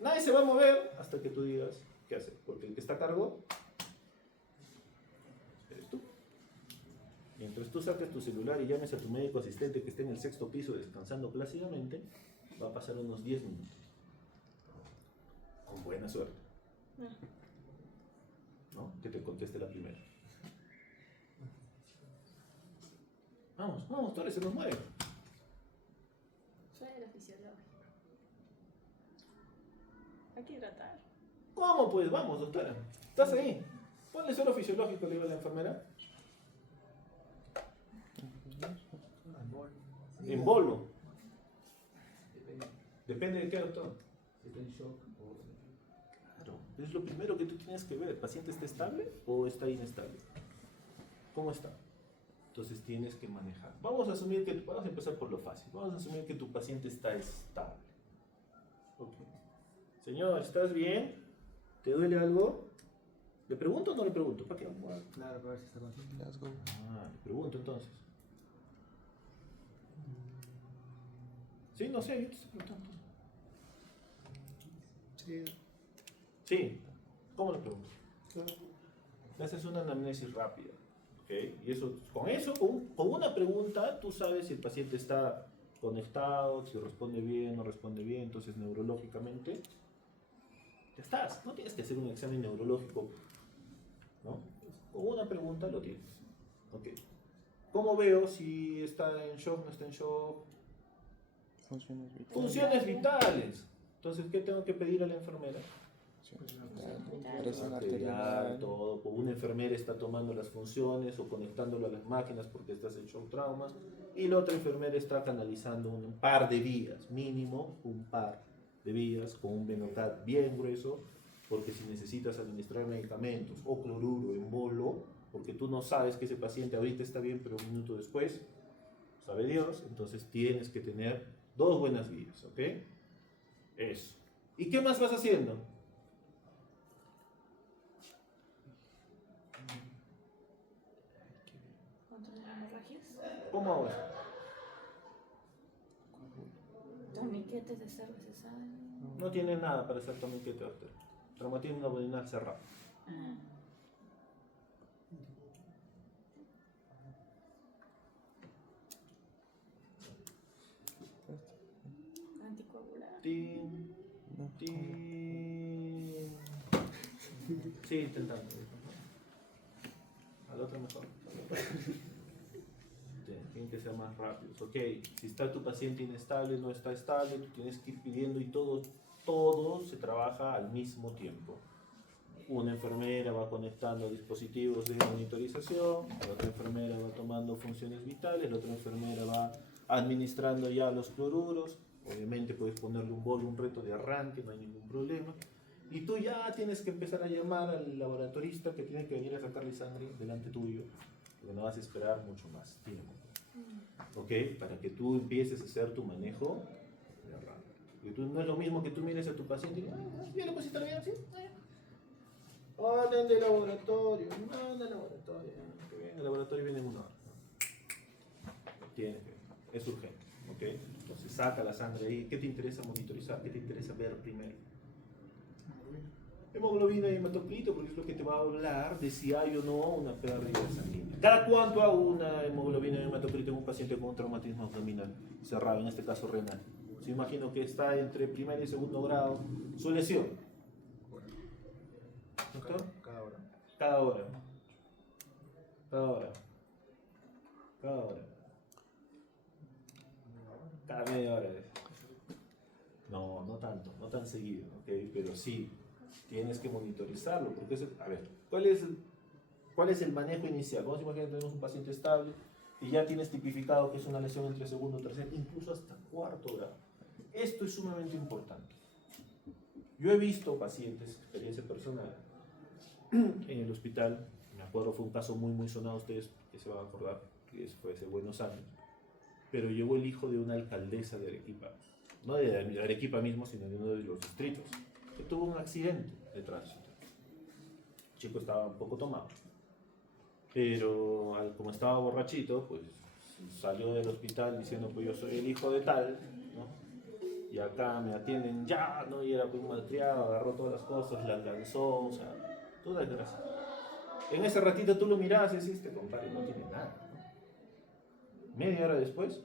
Nadie se va a mover hasta que tú digas qué hacer. Porque el que está a cargo eres tú. Mientras tú saques tu celular y llames a tu médico asistente que esté en el 6º piso descansando plácidamente, va a pasar unos 10 minutos. Con buena suerte. ¿No? Que te conteste la primera. Vamos, Torres, se nos mueve. Suero fisiológico. Hay que hidratar. ¿Cómo pues? Vamos, doctora. ¿Estás ahí? Ponle suero fisiológico, le digo a la enfermera. En bolo. Depende de qué, doctor. Claro. Es lo primero que tú tienes que ver. ¿El paciente está estable o está inestable? ¿Cómo está? Entonces tienes que manejar. Vamos a empezar por lo fácil. Vamos a asumir que tu paciente está estable. Okay. Señor, ¿estás bien? ¿Te duele algo? ¿Le pregunto o no le pregunto? ¿Para qué? Claro, para ver si está consciente. Let's go. Le pregunto entonces. Sí, no sé, yo te estoy preguntando. Sí. Sí. ¿Cómo le pregunto? Le haces una anamnesis rápida. ¿Okay? Y con una pregunta, tú sabes si el paciente está conectado, si responde bien, no responde bien. Entonces, neurológicamente, ya estás. No tienes que hacer un examen neurológico, ¿no? Con una pregunta lo tienes. Okay. ¿Cómo veo si está en shock, no está en shock? Funciones vitales. Funciones vitales. Entonces, ¿qué tengo que pedir a la enfermera? Presión Arterial, arterial. todo. Una enfermera está tomando las funciones o conectándolo a las máquinas porque estás en shock trauma. Y la otra enfermera está canalizando un par de vías, mínimo un par de vías con un Venocat bien grueso, porque si necesitas administrar medicamentos o cloruro en bolo, porque tú no sabes que ese paciente ahorita está bien, pero un minuto después, sabe Dios, entonces tienes que tener 2 buenas vías, ¿ok? Eso. ¿Y qué más vas haciendo? Control de hemorragias. ¿Cómo hago eso? Torniquetes de ser necesario. No tiene nada para hacer torniquete, doctor. Traumatismo abdominal cerrado. Anticoagular. Tin, tin. Sí, intentando. Al otro mejor. Tienen que ser más rápidos. Ok, si está tu paciente inestable, no está estable, tú tienes que ir pidiendo y todo todo se trabaja al mismo tiempo. Una enfermera va conectando dispositivos de monitorización, la otra enfermera va tomando funciones vitales, la otra enfermera va administrando ya los cloruros. Obviamente puedes ponerle un bolo, un reto de arranque, no hay ningún problema. Y tú ya tienes que empezar a llamar al laboratorista que tiene que venir a sacarle sangre delante tuyo, porque no vas a esperar mucho más tiempo. ¿Ok? Para que tú empieces a hacer tu manejo de arranque. Porque tú, no es lo mismo que tú mires a tu paciente y digas, ¿ya lo pusiste bien así? Orden de laboratorio, manda al laboratorio. Que bien, el laboratorio viene en una hora. Tienes que, es urgente, ¿ok? Entonces saca la sangre ahí. ¿Qué te interesa monitorizar? ¿Qué te interesa ver primero? Hemoglobina y hematocrito, porque es lo que te va a hablar de si hay o no una pérdida sanguínea. ¿Cada cuánto hago una hemoglobina y hematocrito en un paciente con un traumatismo abdominal cerrado, en este caso renal? Se imagino que está entre primer y segundo grado su lesión. ¿Doctor? Cada hora. Cada hora. Cada hora. Cada hora. Cada media hora. No, no tanto, no tan seguido, ¿ok? Pero sí, tienes que monitorizarlo, porque eso, a ver, ¿cuál es el manejo inicial? Vamos a imaginar que tenemos un paciente estable y ya tienes tipificado que es una lesión entre segundo, tercer, incluso hasta cuarto grado. Esto es sumamente importante. Yo he visto pacientes, experiencia personal, en el hospital, me acuerdo, fue un caso muy sonado, ustedes que se van a acordar, que eso fue hace buenos años, pero llegó el hijo de una alcaldesa de Arequipa, no de Arequipa mismo, sino de uno de los distritos, que tuvo un accidente de tránsito. El chico estaba un poco tomado, pero como estaba borrachito, pues salió del hospital diciendo, pues yo soy el hijo de tal, ¿no? Y acá me atienden ya, ¿no? Y era pues malcriado, agarró todas las cosas, las lanzó, o sea, toda desgracia. En ese ratito tú lo mirabas y decís, este compadre no tiene nada, ¿no? Media hora después,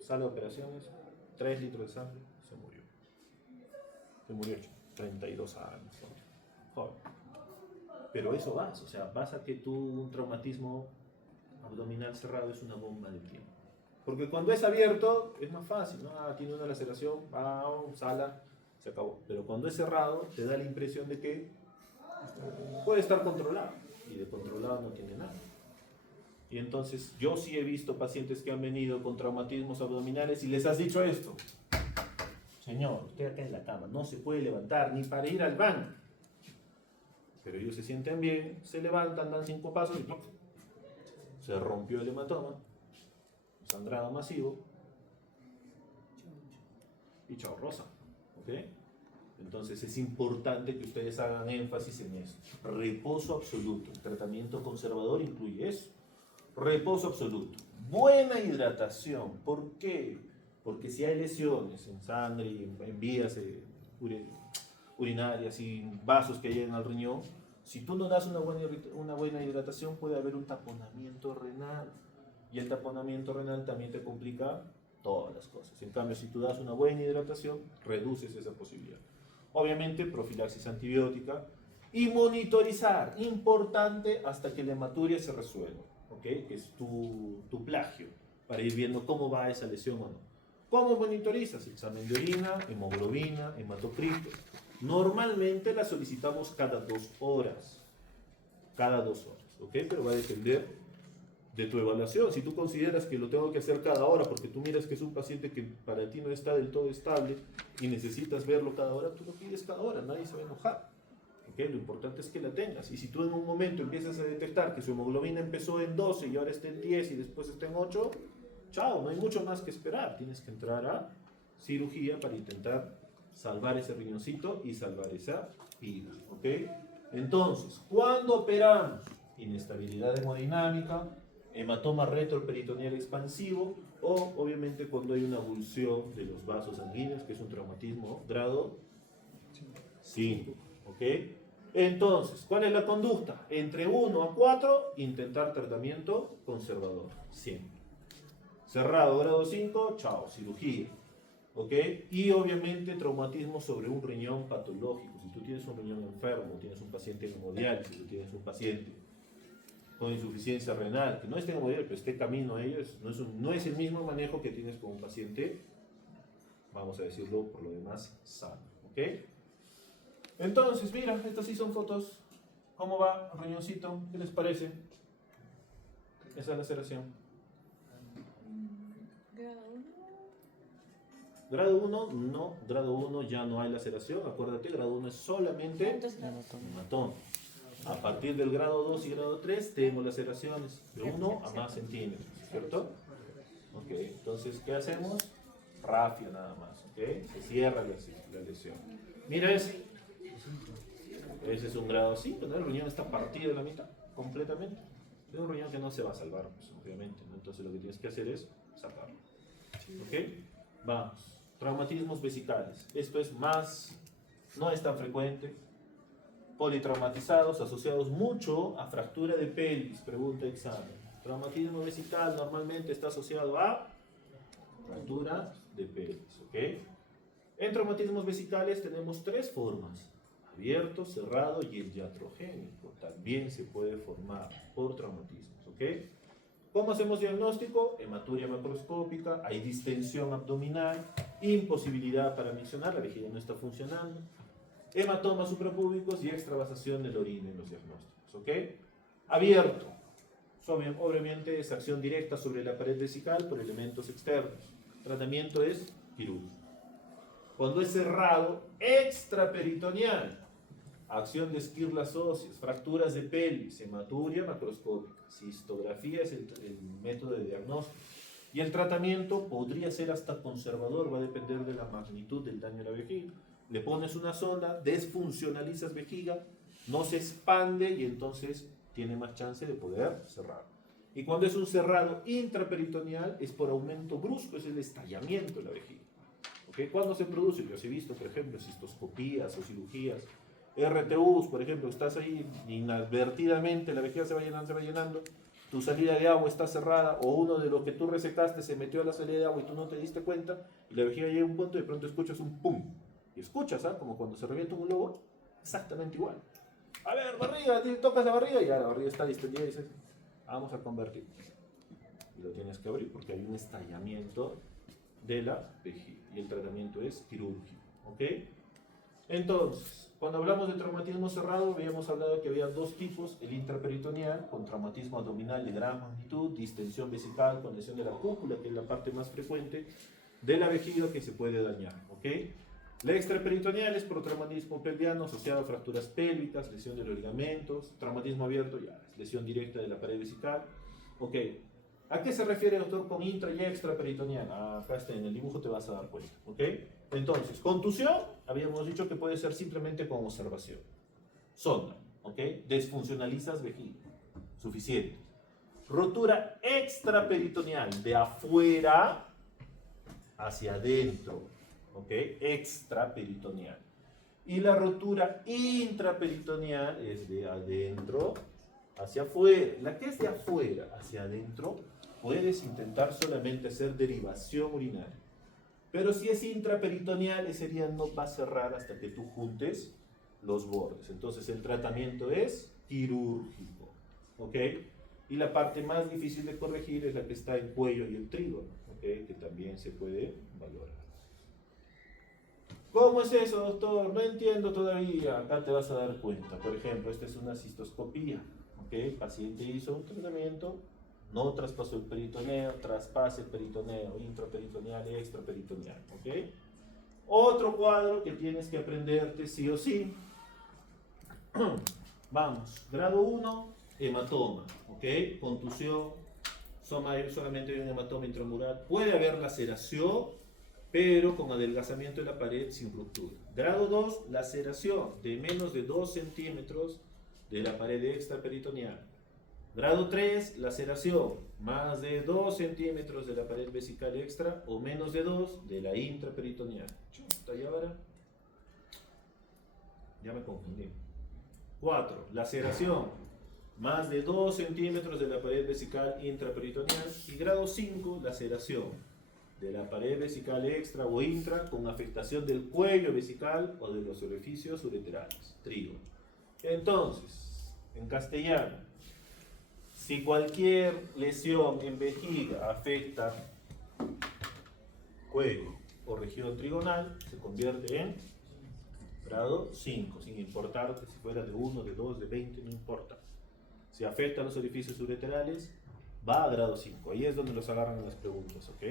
sale de operaciones, 3 litros de sangre, se murió. Se murió, 32 años, joven. Pero eso vas, o sea, vas a que un traumatismo abdominal cerrado es una bomba de tiempo. Porque cuando es abierto es más fácil, ¿no? Tiene una laceración, sala, se acabó. Pero cuando es cerrado te da la impresión de que puede estar controlado, y de controlado no tiene nada. Y entonces yo sí he visto pacientes que han venido con traumatismos abdominales y les has dicho esto: señor, usted acá en la cama no se puede levantar ni para ir al baño. Pero ellos se sienten bien, se levantan, dan 5 pasos y ¡pum! Se rompió el hematoma, sangrado masivo y chao rosa, ¿ok? Entonces es importante que ustedes hagan énfasis en eso. Reposo absoluto. El tratamiento conservador incluye eso. Reposo absoluto. Buena hidratación. ¿Por qué? Porque si hay lesiones en sangre y en vías urinarias y vasos que llegan al riñón, si tú no das una buena hidratación puede haber un taponamiento renal. Y el taponamiento renal también te complica todas las cosas. En cambio, si tú das una buena hidratación, reduces esa posibilidad. Obviamente, profilaxis antibiótica y monitorizar, importante hasta que la hematuria se resuelva, ¿ok? Que es tu plagio, para ir viendo cómo va esa lesión o no. ¿Cómo monitorizas? Examen de orina, hemoglobina, hematocrito. Normalmente la solicitamos cada 2 horas. Cada 2 horas, ¿ok? Pero va a depender de tu evaluación. Si tú consideras que lo tengo que hacer cada hora porque tú miras que es un paciente que para ti no está del todo estable y necesitas verlo cada hora, tú lo pides cada hora, nadie se va a enojar. ¿Okay? Lo importante es que la tengas. Y si tú en un momento empiezas a detectar que su hemoglobina empezó en 12 y ahora está en 10 y después está en 8, chao, no hay mucho más que esperar. Tienes que entrar a cirugía para intentar salvar ese riñoncito y salvar esa vida. ¿Okay? Entonces, ¿cuándo operamos? Inestabilidad hemodinámica, hematoma retroperitoneal expansivo, o obviamente cuando hay una avulsión de los vasos sanguíneos, que es un traumatismo grado 5, ¿ok? Entonces, ¿cuál es la conducta? Entre 1 a 4, intentar tratamiento conservador, siempre. Cerrado, grado 5, chao, cirugía, ¿ok? Y obviamente traumatismo sobre un riñón patológico. Si tú tienes un riñón enfermo, tienes un paciente en hemodiálisis, si tú tienes un paciente con insuficiencia renal, que no esté en hemodiálisis, pero esté camino a ello, no es el mismo manejo que tienes con un paciente vamos a decirlo por lo demás, sano. ¿Ok? Entonces, mira, estas sí son fotos. ¿Cómo va el riñoncito? ¿Qué les parece? Esa es la laceración. Grado 1. Grado 1, no. Grado 1 ya no hay laceración. Acuérdate, grado 1 es solamente ¿Cuántos grados? hematoma. A partir del grado 2 y grado 3 tenemos laceraciones de 1 a más centímetros, ¿cierto? Ok, entonces, ¿qué hacemos? Rafia nada más, ¿ok? Se cierra la lesión. Mira ese. Ese es un grado 5, ¿no? El riñón está partido en la mitad, completamente. Es un riñón que no se va a salvar, pues, obviamente, ¿no? Entonces lo que tienes que hacer es sacarlo. ¿Ok? Vamos. Traumatismos vesicales. Esto es más, no es tan frecuente. Politraumatizados asociados mucho a fractura de pelvis, pregunta examen. Traumatismo vesical normalmente está asociado a fractura de pelvis, ¿ok? En traumatismos vesicales tenemos tres formas: abierto, cerrado y el iatrogénico. También se puede formar por traumatismos, ¿ok? ¿Cómo hacemos diagnóstico? Hematuria macroscópica, hay distensión abdominal, imposibilidad para miccionar, la vejiga no está funcionando, hematomas suprapúbicos y extravasación de la orina en los diagnósticos, ¿ok? Abierto, obviamente es acción directa sobre la pared vesical por elementos externos. Tratamiento es quirúrgico. Cuando es cerrado, extraperitoneal, acción de esquirlas óseas, fracturas de pelvis, hematuria macroscópica, cistografía es el método de diagnóstico. Y el tratamiento podría ser hasta conservador, va a depender de la magnitud del daño a la vejiga. Le pones una sonda, desfuncionalizas vejiga, no se expande y entonces tiene más chance de poder cerrar. Y cuando es un cerrado intraperitoneal es por aumento brusco, es el estallamiento de la vejiga. ¿Okay? ¿Cuándo se produce? Yo os he visto, por ejemplo, cistoscopías o cirugías, RTUs, por ejemplo, estás ahí inadvertidamente, la vejiga se va llenando, tu salida de agua está cerrada o uno de lo que tú resecaste se metió a la salida de agua y tú no te diste cuenta y la vejiga llega a un punto y de pronto escuchas un pum. Y escuchas, ¿ah? Como cuando se revienta un globo, exactamente igual. A ver, barriga, tocas la barriga y ya la barriga está distendida y dices, vamos a convertir. Y lo tienes que abrir porque hay un estallamiento de la vejiga y el tratamiento es quirúrgico, ¿ok? Entonces, cuando hablamos de traumatismo cerrado, habíamos hablado que había dos tipos: el intraperitoneal, con traumatismo abdominal de gran magnitud, distensión vesical con lesión de la cúpula, que es la parte más frecuente de la vejiga que se puede dañar, ¿ok? La extraperitoneal es por traumatismo pelviano asociado a fracturas pélvicas, lesión de los ligamentos, traumatismo abierto ya es lesión directa de la pared vesical, ¿ok? ¿A qué se refiere, doctor, con intra y extraperitoneal? Acá está, en el dibujo te vas a dar cuenta, ¿ok? Entonces, contusión, habíamos dicho que puede ser simplemente con observación. Sonda, ¿ok? Desfuncionalizas vejiga, suficiente. Rotura extraperitoneal, de afuera hacia adentro, ¿ok? Extraperitoneal. Y la rotura intraperitoneal es de adentro hacia afuera. La que es de afuera hacia adentro, puedes intentar solamente hacer derivación urinaria. Pero si es intraperitoneal, ese día no va a cerrar hasta que tú juntes los bordes. Entonces el tratamiento es quirúrgico, ¿ok? Y la parte más difícil de corregir es la que está en cuello y el trígono, ¿ok? Que también se puede valorar. ¿Cómo es eso, doctor? No entiendo todavía. Acá te vas a dar cuenta. Por ejemplo, esta es una cistoscopía, ¿ok? El paciente hizo un tratamiento, no traspasó el peritoneo, traspasa el peritoneo, intraperitoneal y extraperitoneal, ¿ok? Otro cuadro que tienes que aprenderte sí o sí. Vamos, grado 1, hematoma, ¿ok? Contusión, solamente hay un hematoma intramural. Puede haber laceración, pero con adelgazamiento de la pared sin ruptura. Grado 2, laceración de menos de 2 centímetros de la pared extraperitoneal. Grado 3, laceración, más de 2 centímetros de la pared vesical extra o menos de 2 de la intraperitoneal. Chuta, ¿y ahora? Ya me confundí. 4, laceración, más de 2 centímetros de la pared vesical intraperitoneal. Y grado 5, laceración de la pared vesical extra o intra con afectación del cuello vesical o de los orificios ureterales. Trígono. Entonces, en castellano, si cualquier lesión en vejiga afecta cuello, o región trigonal se convierte en grado 5, sin importar si fuera de 1, de 2, de 20, no importa. Si afecta a los orificios ureterales, va a grado 5. Ahí es donde los agarran en las preguntas, ¿ok?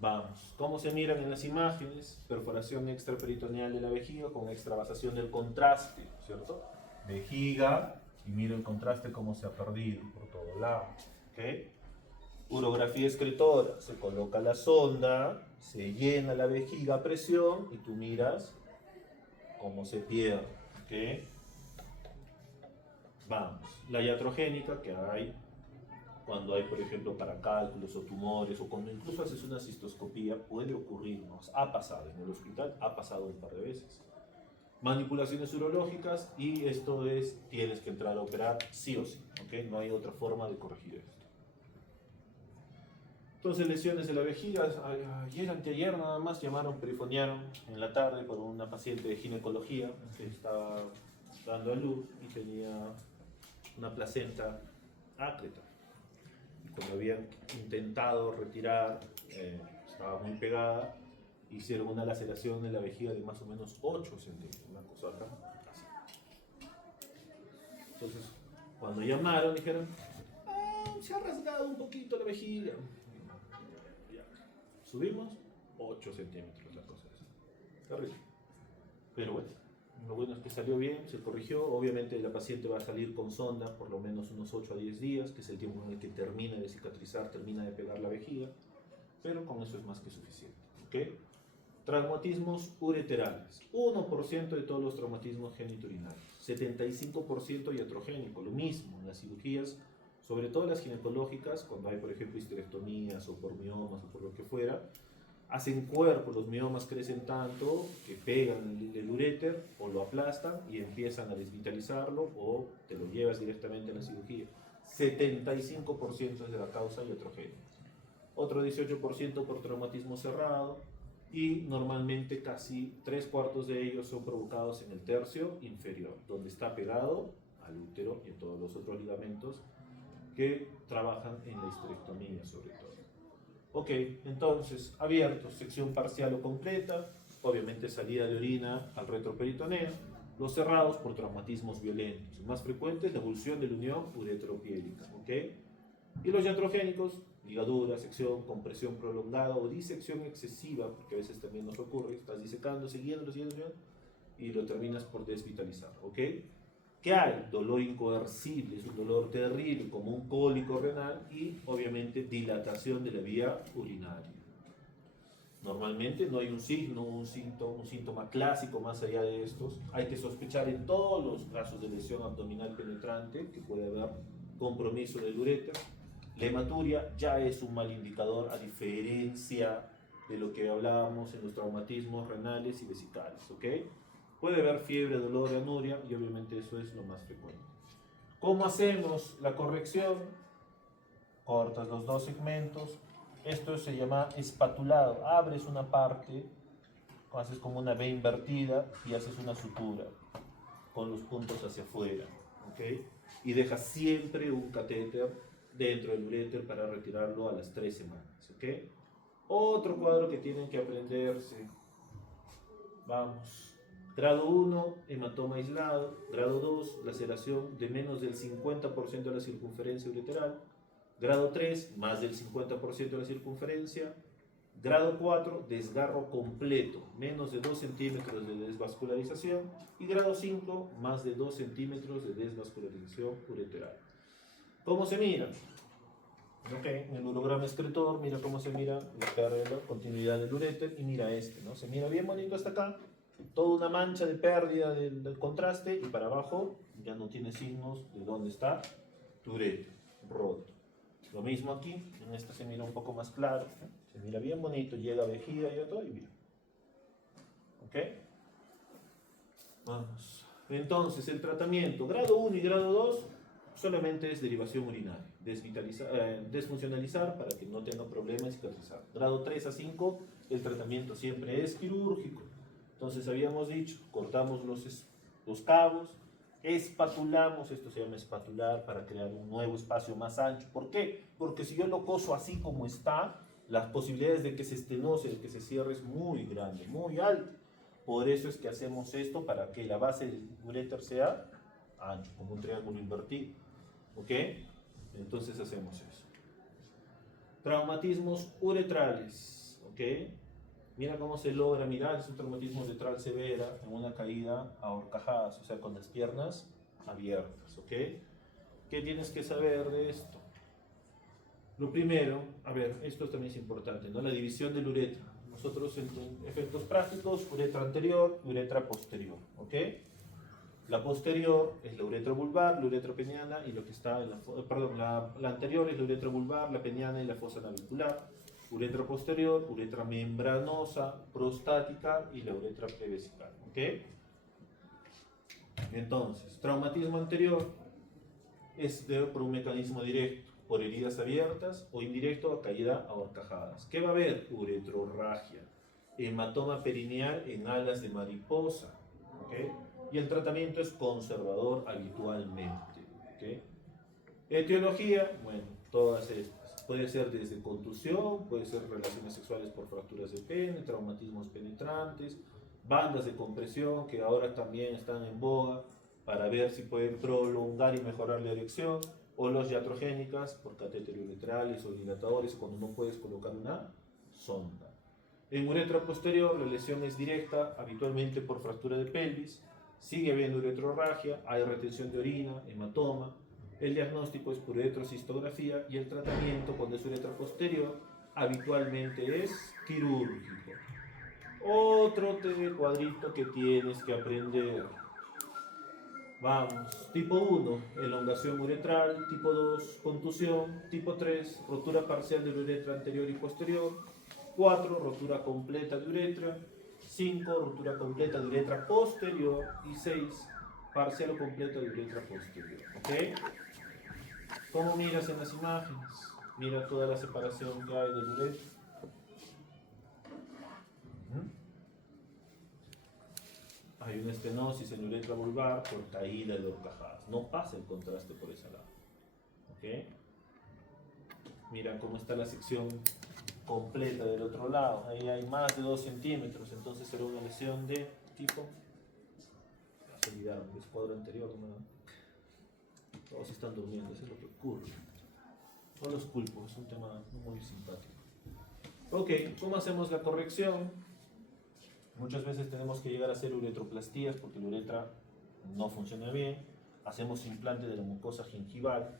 Vamos. ¿Cómo se miran en las imágenes? Perforación extraperitoneal de la vejiga con extravasación del contraste, ¿cierto? Vejiga, y mira el contraste cómo se ha perdido por todo lado, ¿ok? Urografía excretora, se coloca la sonda, se llena la vejiga a presión y tú miras cómo se pierde, ¿ok? Vamos, la iatrogénica que hay cuando hay, por ejemplo, paracálculos o tumores, o cuando incluso haces una cistoscopía, puede ocurrir, nos ha pasado en el hospital, ha pasado un par de veces. Manipulaciones urológicas, y esto es, tienes que entrar a operar sí o sí, ¿ok? No hay otra forma de corregir esto. Entonces, lesiones de la vejiga, ayer, anteayer nada más llamaron, perifonearon en la tarde por una paciente de ginecología que estaba dando a luz y tenía una placenta ácreta. Cuando habían intentado retirar, estaba muy pegada, hicieron una laceración en la vejiga de más o menos 8 centímetros, una cosa acá, así. Entonces, cuando llamaron, dijeron, se ha rasgado un poquito la vejiga. Ya. Subimos, 8 centímetros, la cosa es terrible. Pero bueno, lo bueno es que salió bien, se corrigió. Obviamente la paciente va a salir con sonda por lo menos unos 8 a 10 días, que es el tiempo en el que termina de cicatrizar, termina de pegar la vejiga, pero con eso es más que suficiente, ¿ok? Traumatismos ureterales, 1% de todos los traumatismos genitourinarios, 75% iatrogénico, lo mismo en las cirugías, sobre todo las ginecológicas, cuando hay, por ejemplo, histerectomías o por miomas o por lo que fuera, hacen cuerpo, los miomas crecen tanto que pegan el uréter o lo aplastan y empiezan a desvitalizarlo, o te lo llevas directamente a la cirugía. 75% es de la causa iatrogénica. Otro 18% por traumatismo cerrado, y normalmente casi 3/4 de ellos son provocados en el tercio inferior, donde está pegado al útero y en todos los otros ligamentos que trabajan en la histerectomía sobre todo. Ok, entonces, abiertos, sección parcial o completa, obviamente salida de orina al retroperitoneo. Los cerrados por traumatismos violentos, más frecuentes, devolución de la unión ureteropiélica, ¿ok? Y los iatrogénicos, ligadura, sección, compresión prolongada o disección excesiva, porque a veces también nos ocurre, estás disecando, siguiendo, y lo terminas por desvitalizar, ¿ok? ¿Qué hay? Dolor incoercible, es un dolor terrible, como un cólico renal, y obviamente dilatación de la vía urinaria. Normalmente no hay un signo, un síntoma clásico más allá de estos. Hay que sospechar en todos los casos de lesión abdominal penetrante que puede haber compromiso del uréter. La hematuria ya es un mal indicador, a diferencia de lo que hablábamos en los traumatismos renales y vesicales, ¿ok? Puede haber fiebre, dolor, anuria, y obviamente eso es lo más frecuente. ¿Cómo hacemos la corrección? Cortas los dos segmentos. Esto se llama espatulado. Abres una parte, haces como una V invertida y haces una sutura con los puntos hacia afuera, ¿ok? Y dejas siempre un catéter dentro del uréter para retirarlo a las 3 semanas, ¿ok? Otro cuadro que tienen que aprenderse. Vamos. Grado 1, hematoma aislado. Grado 2, laceración de menos del 50% de la circunferencia ureteral. Grado 3, más del 50% de la circunferencia. Grado 4, desgarro completo, menos de 2 centímetros de desvascularización. Y grado 5, más de 2 centímetros de desvascularización ureteral. ¿Cómo se mira? Ok, en el urograma excretor, mira cómo se mira la continuidad del uréter, y mira este, ¿no? Se mira bien bonito hasta acá, toda una mancha de pérdida del contraste, y para abajo ya no tiene signos de dónde está tu uréter, roto. Lo mismo aquí, en esta se mira un poco más claro, ¿no? Se mira bien bonito, llega a vejiga y a todo, y mira. ¿Ok? Vamos. Entonces, el tratamiento, grado 1 y grado 2, solamente es derivación urinaria, desfuncionalizar para que no tenga problemas y cicatrizar. Grado 3 a 5, el tratamiento siempre es quirúrgico. Entonces habíamos dicho, cortamos los cabos, espatulamos, esto se llama espatular, para crear un nuevo espacio más ancho. ¿Por qué? Porque si yo lo coso así como está, Las posibilidades de que se estenose, de que se cierre es muy grande, muy alto. Por eso es que hacemos esto para que la base del uréter sea ancho, como un triángulo invertido. ¿Ok? Entonces hacemos eso. Traumatismos uretrales. ¿Ok? Mira cómo se logra mirar, es un traumatismo uretral severa en una caída a horcajadas, o sea, con las piernas abiertas. ¿Ok? ¿Qué tienes que saber de esto? Lo primero, a ver, esto también es importante, ¿no? La división del uretra. Nosotros en efectos prácticos, uretra anterior y uretra posterior, ¿ok? La posterior es la uretra vulvar, la uretra peniana y lo que está en la anterior es la uretra vulvar, la peniana y la fosa navicular. Uretra posterior, uretra membranosa, prostática y la uretra prevesical, ¿ok? Entonces, traumatismo anterior es por un mecanismo directo, por heridas abiertas o indirecto a caída a horcajadas. ¿Qué va a haber? Uretrorragia, hematoma perineal en alas de mariposa, ¿okay? Y el tratamiento es conservador habitualmente, ¿okay? Etiología, bueno, todas estas. Puede ser desde contusión, puede ser relaciones sexuales por fracturas de pene, traumatismos penetrantes, bandas de compresión que ahora también están en boga para ver si pueden prolongar y mejorar la erección, o los iatrogénicas por catéteres uretrales o dilatadores cuando no puedes colocar una sonda. En uretra posterior la lesión es directa, habitualmente por fractura de pelvis, sigue habiendo uretrorragia, hay retención de orina, hematoma. El diagnóstico es por uretrocistografía y el tratamiento cuando es uretra posterior habitualmente es quirúrgico. Otro cuadrito que tienes que aprender. Vamos, tipo 1, elongación uretral, tipo 2, contusión, tipo 3, rotura parcial de la uretra anterior y posterior, 4, rotura completa de uretra, 5, rotura completa de uretra posterior y 6, parcial o completa de uretra posterior. ¿Ok? ¿Cómo miras en las imágenes? Mira toda la separación que hay del uretra. Hay una estenosis en uretra vulvar por caída de horcajadas. No pasa el contraste por ese lado. ¿Ok? Mira cómo está la sección completa del otro lado. Ahí hay más de 2 centímetros. Entonces será una lesión de tipo. Se olvidaron del cuadro anterior, ¿no? Todos están durmiendo, eso es lo que ocurre. No los culpo, es un tema muy simpático. Ok, ¿cómo hacemos la corrección? Muchas veces tenemos que llegar a hacer uretroplastías porque la uretra no funciona bien. Hacemos implante de la mucosa gingival,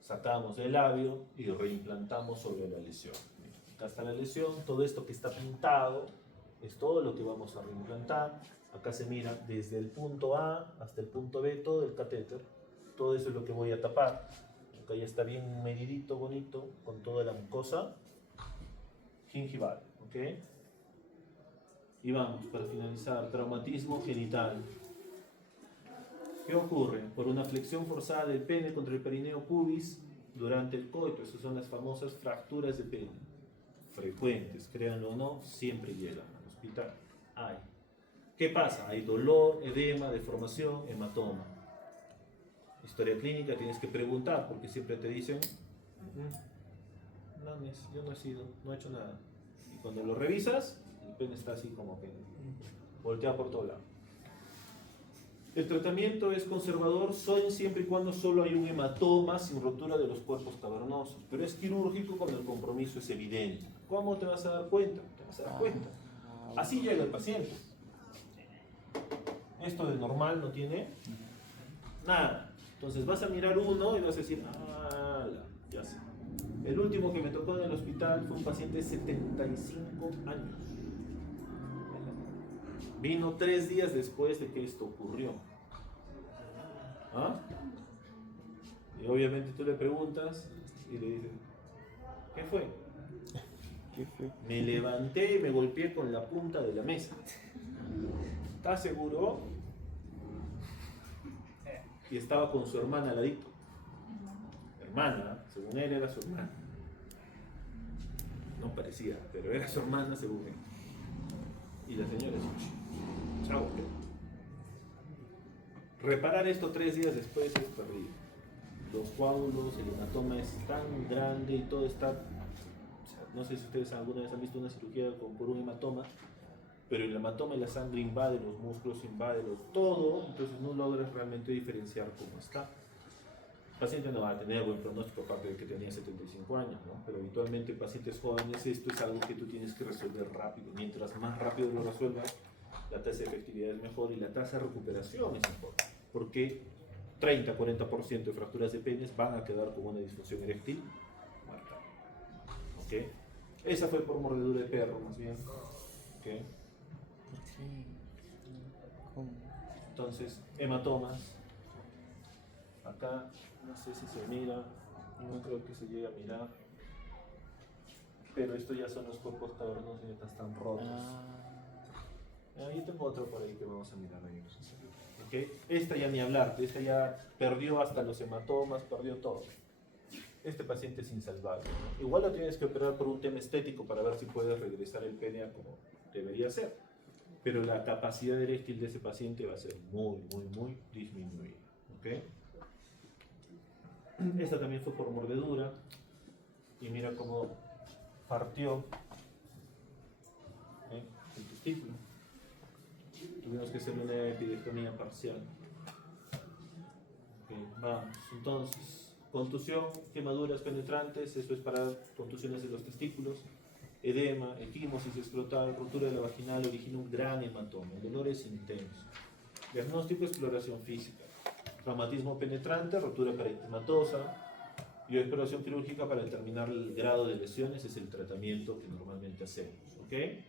sacamos el labio y reimplantamos sobre la lesión. Acá está la lesión, todo esto que está pintado es todo lo que vamos a reimplantar. Acá se mira desde el punto A hasta el punto B todo el catéter. Todo eso es lo que voy a tapar. Acá ya está bien medidito, bonito, con toda la mucosa gingival. ¿Ok? Y vamos, para finalizar, traumatismo genital. ¿Qué ocurre? Por una flexión forzada del pene contra el perineo pubis durante el coito. Esas son las famosas fracturas de pene. Frecuentes, créanlo o no, siempre llegan al hospital. Hay. ¿Qué pasa? Hay dolor, edema, deformación, hematoma. Historia clínica, tienes que preguntar porque siempre te dicen no, yo no he sido, no he hecho nada. Y cuando lo revisas, el pene está así como que volteado por todo lado. El tratamiento es conservador siempre y cuando solo hay un hematoma sin rotura de los cuerpos cavernosos, pero es quirúrgico cuando el compromiso es evidente. ¿Cómo te vas a dar cuenta? Te vas a dar cuenta. Así llega el paciente. Esto de normal no tiene nada. Entonces vas a mirar uno y vas a decir, ya sé. El último que me tocó en el hospital fue un paciente de 75 años. Vino 3 días después de que esto ocurrió. ¿Ah? Y obviamente tú le preguntas y le dices, ¿qué fue? ¿Qué fue? Me levanté y me golpeé con la punta de la mesa. ¿Estás seguro? Y estaba con su hermana al ladito. Hermana, según él era su hermana. No parecía, pero era su hermana según él. Y la señora dice, chao. Reparar esto 3 días después es perdido. Los coágulos, el hematoma es tan grande y todo está No sé si ustedes alguna vez han visto una cirugía por un hematoma, pero el hematoma y la sangre invade los músculos, invade todo, entonces no logras realmente diferenciar cómo está. El paciente no va a tener buen pronóstico, aparte de que tenía 75 años, ¿no? Pero habitualmente en pacientes jóvenes esto es algo que tú tienes que resolver rápido. Mientras más rápido lo resuelvas, la tasa de efectividad es mejor y la tasa de recuperación es mejor. Porque 30-40% de fracturas de penes van a quedar con una disfunción eréctil muerta. ¿Ok? Esa fue por mordedura de perro, más bien. ¿Ok? ¿Por qué? ¿Cómo? Entonces, hematomas. Acá, no sé si se mira, no creo que se llegue a mirar. Pero estos ya son los cuerpos cavernosos y ya están rotos. Yo tengo otro por ahí que vamos a mirar ahí. ¿Okay? Esta ya ni hablarte, esta ya perdió hasta los hematomas, perdió todo. Este paciente es insalvable, ¿no? Igual lo tienes que operar por un tema estético para ver si puedes regresar el pene a como debería ser. Pero la capacidad eréctil de ese paciente va a ser muy disminuida. ¿Okay? Esta también fue por mordedura. Y mira cómo partió el testículo. Tuvimos que hacer una epidectomía parcial. Okay, vamos, entonces, contusión, quemaduras penetrantes, eso es para contusiones de los testículos, edema, equimosis escrotal, rotura de la vaginal, origina un gran hematoma, el dolor es intenso. Diagnóstico, exploración física, traumatismo penetrante, rotura parenquimatosa y exploración quirúrgica para determinar el grado de lesiones, es el tratamiento que normalmente hacemos. ¿Okay?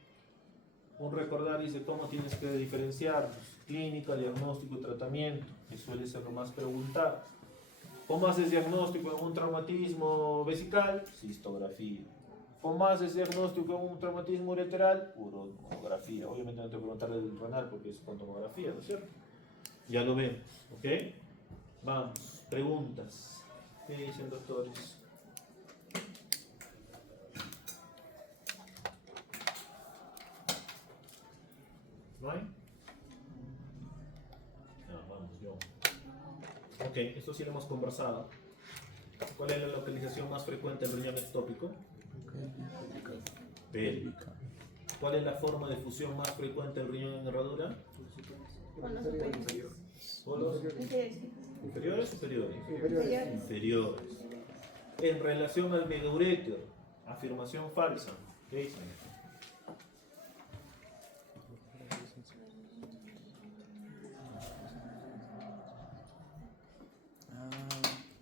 Un recordar dice cómo tienes que diferenciarlos: clínica, diagnóstico y tratamiento, que suele ser lo más preguntado. ¿Cómo haces diagnóstico en un traumatismo vesical? Cistografía. ¿Cómo haces diagnóstico en un traumatismo ureteral? Urografía. Obviamente no te voy a preguntar del renal porque es con tomografía, ¿no es cierto? Ya lo vemos, ¿ok? Vamos, preguntas. ¿Qué dicen, doctores? ¿No hay? No, vamos, yo. Ok, esto sí lo hemos conversado. ¿Cuál es la localización más frecuente del riñón ectópico? Pélvica. ¿Cuál es la forma de fusión más frecuente del riñón en herradura? Con los superiores. ¿Polos Inferiores. inferiores o superiores? Inferiores. Inferiores. En relación al megauréter, afirmación falsa. ¿Qué dicen?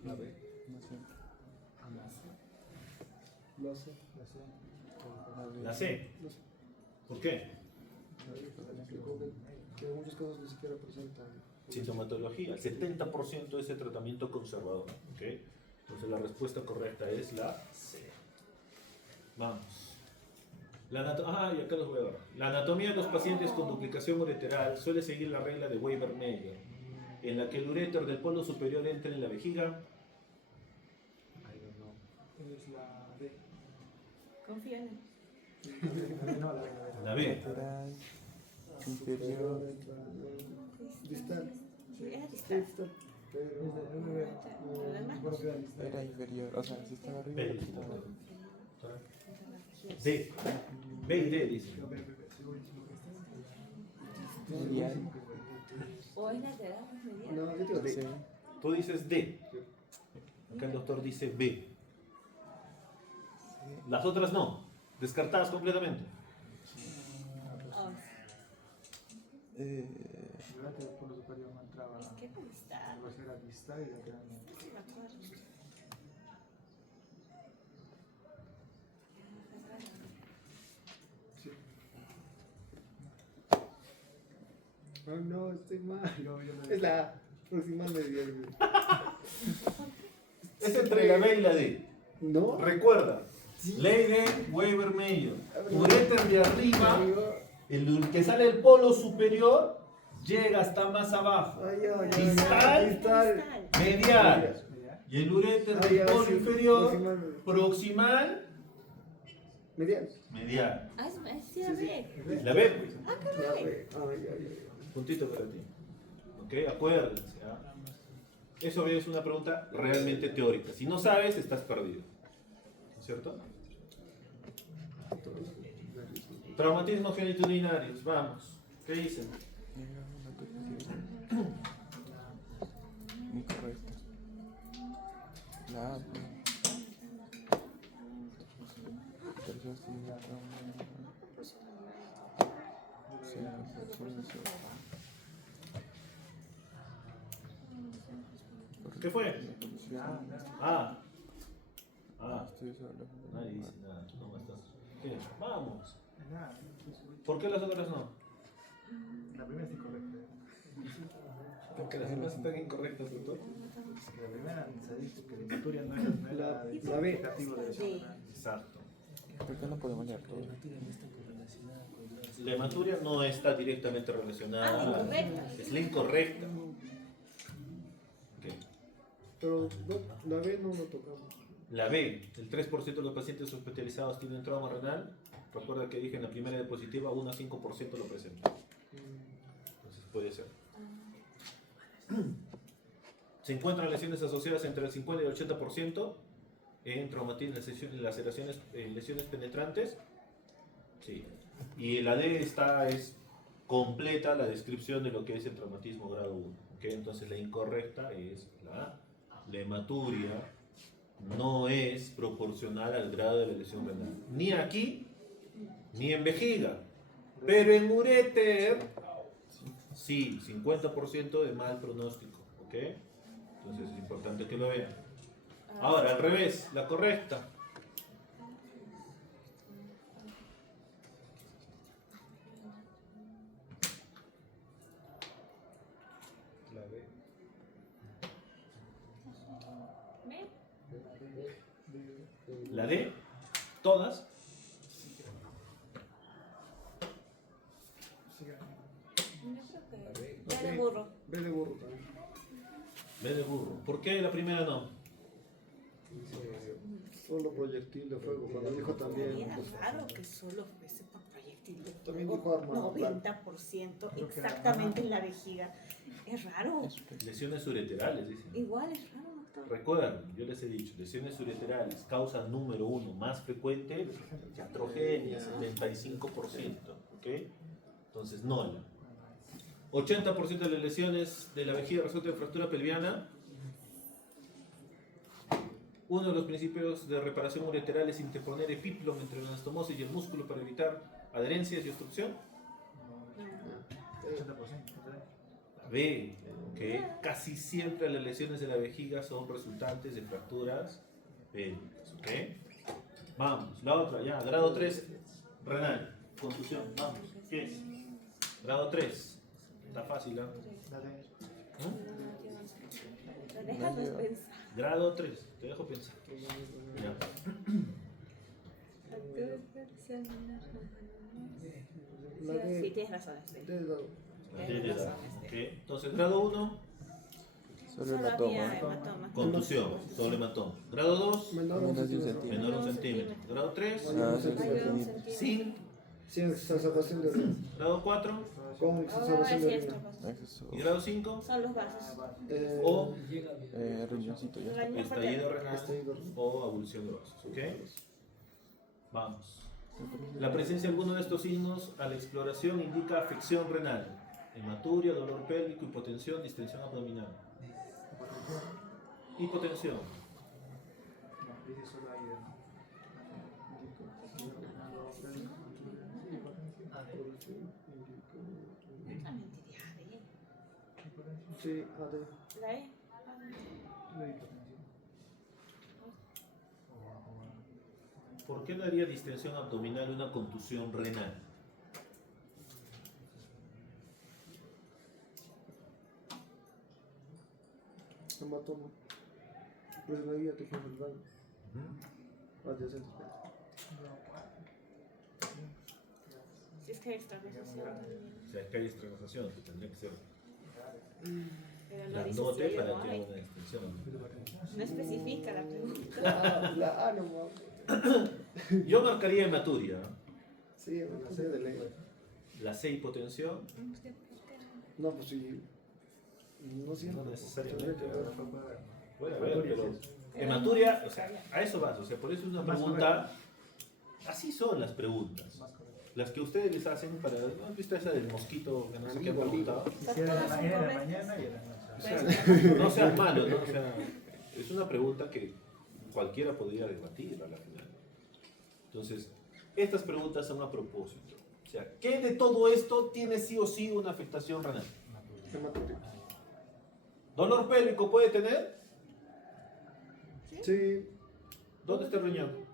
La B. No sé. Lo sé. La C. ¿Por qué? Que en muchos casos ni siquiera presentan Sintomatología. El 70% de ese tratamiento conservador. ¿Okay? Entonces la respuesta correcta es la C. Vamos. Y acá los voy a ver. La anatomía de los pacientes con duplicación ureteral suele seguir la regla de Weber-Meyer, en la que el uréter del polo superior entra en la vejiga. Es la D. Confía en él. No, La B. Lateral, inferior. distal. Sí, era Sí, distal. distal. Pero Lo demás no. Era inferior. O sea, si estaba arriba. B. estaba- D. B y D dicen. Medial. O es lateral o es medial. No, yo digo Sí. D. Tú dices D. Acá el doctor dice B. Las otras no. Descartadas completamente. Oh, Durante el polo superior no entraba. es que por distal. Algo así era distal y lateral no. Sí, me acuerdo. Sí. Oh, no, estoy mal. Yo lo Es la proximal medial. Es entre la B y la D. ¿No? Recuerda. Ley de Weber-Meyer. Uréter de arriba, el que sale del polo superior, llega hasta más abajo. Ay, ay, ay, Distal. distal. Medial. Y el uréter Ay, del ay, polo sí, inferior, proximal. proximal, Medial. medial. Ah, es la B. La B, pues. Ah, qué Ya, bien. güey. Ay, ay, ay. Puntito para ti. ¿Ok? Acuérdense. ¿Ah? Eso es una pregunta realmente teórica. Si no sabes, estás perdido. ¿No es cierto? Traumatismos genitudinarios, vamos. ¿Qué dicen? Incorrecto. La A, pues. Tercio sí, ¿Qué fue? Ah. Estoy solo. Nadie dice nada. ¿Cómo estás? ¿Qué? Vamos. Nada. ¿Por qué las otras no? La primera es incorrecta. Porque las demás están incorrectas, doctor. La primera se dice que la Maturia no era La B. indicativo de lesión renal. Exacto. ¿Por qué no podemos leer todo? La hematuria no está directamente relacionada. Ah, incorrecta. Es la incorrecta. Ok. Pero no, la B no lo tocamos. La B, el 3% de los pacientes hospitalizados tienen trauma renal. Recuerda que dije en la primera diapositiva, 1 a 5% lo presenta. Entonces puede ser. Se encuentran lesiones asociadas entre el 50 y el 80% en traumatismo, laceraciones, lesiones penetrantes. Sí. Y la D es completa la descripción de lo que es el traumatismo grado 1. ¿Okay? Entonces la incorrecta es la A. La hematuria no es proporcional al grado de la lesión renal. Ni aquí, ni en vejiga. Pero en uréter, sí, 50% de mal pronóstico. ¿Ok? Entonces es importante que lo vean. Ahora, al revés, la correcta. La B. La D, todas. B de burro. B de burro también. B de burro. ¿Por qué la primera no? Dice, solo proyectil de fuego. Cuando dijo también. Sería raro que solo fuese por proyectil de También fuego. dijo arma blanca. 90% exactamente en la vejiga. Es raro. Lesiones ureterales, dicen. Igual es raro, doctor. Recuerden, yo les he dicho, lesiones ureterales, causa número 1 más frecuente, iatrogenia, 75%. ¿Ok? Entonces, no la. 80% de las lesiones de la vejiga resulta de fractura pelviana. Uno de los principios de reparación ureteral es interponer epiplom entre la anastomosis y el músculo para evitar adherencias y obstrucción. 80%. B, que casi siempre las lesiones de la vejiga son resultantes de fracturas pélvicas. ¿Ok? Vamos, la otra, ya, grado 3, renal, contusión, vamos, ¿qué es? Grado 3, está fácil, ¿ah? Déjanos pensar. Grado 3, te dejo pensar. Ya. La D. Sí, tienes razón. Sí. D de dado. Ok, entonces grado 1, Solo la había toma. hematoma. contusión, solo hematoma. Grado 2, Menor Menos de un centímetro. centímetro. menor 1 centímetro. Grado 3, Ah, sí, Menor sí, centímetro. sin. Sin exacerbación de orina. Grado 4 Con Ahora exacerbación sí de esto. orina. Exceso. y grado 5, Son los vasos. o Riñoncito, ya está. estallido renal Estallido. o abulsión de vasos. ¿Ok? Vamos. La presencia de alguno de estos signos a la exploración indica afección renal, hematuria, dolor pélvico, hipotensión, distensión abdominal. Hipotensión. No, dice solo ahí. Claramente de AD. Sí, AD. La E. ¿Por qué daría distensión abdominal una contusión renal? Hematoma. Presionaría tejido cerebral. Adyacente. Si es que hay estabilización también. O sea, que hay estrangulación, que tendría que ser Pero no dice si grandote hay o para no que hay. haya una distensión. No especifica la pregunta. La A no mames. Yo marcaría hematuria, Sí, la C de ley. la C hipotensión, No, pues sí. No siempre. no necesariamente. Tendría que ver. Puede haber, pero hematuria, o sea, a eso vas, o sea, por eso es una pregunta Así son las preguntas. Más correcto. Las que ustedes les hacen para... ¿No has visto esa del mosquito que no sé qué han preguntado? Si era en la mañana y en la noche. Pues, No sean malos, ¿no? O sea, es una pregunta que cualquiera podría debatir a la final. Entonces, estas preguntas son a propósito. O sea, ¿qué de todo esto tiene sí o sí una afectación renal? Hematocrito. ¿Dolor pélvico puede tener? Sí. ¿Dónde está el riñón?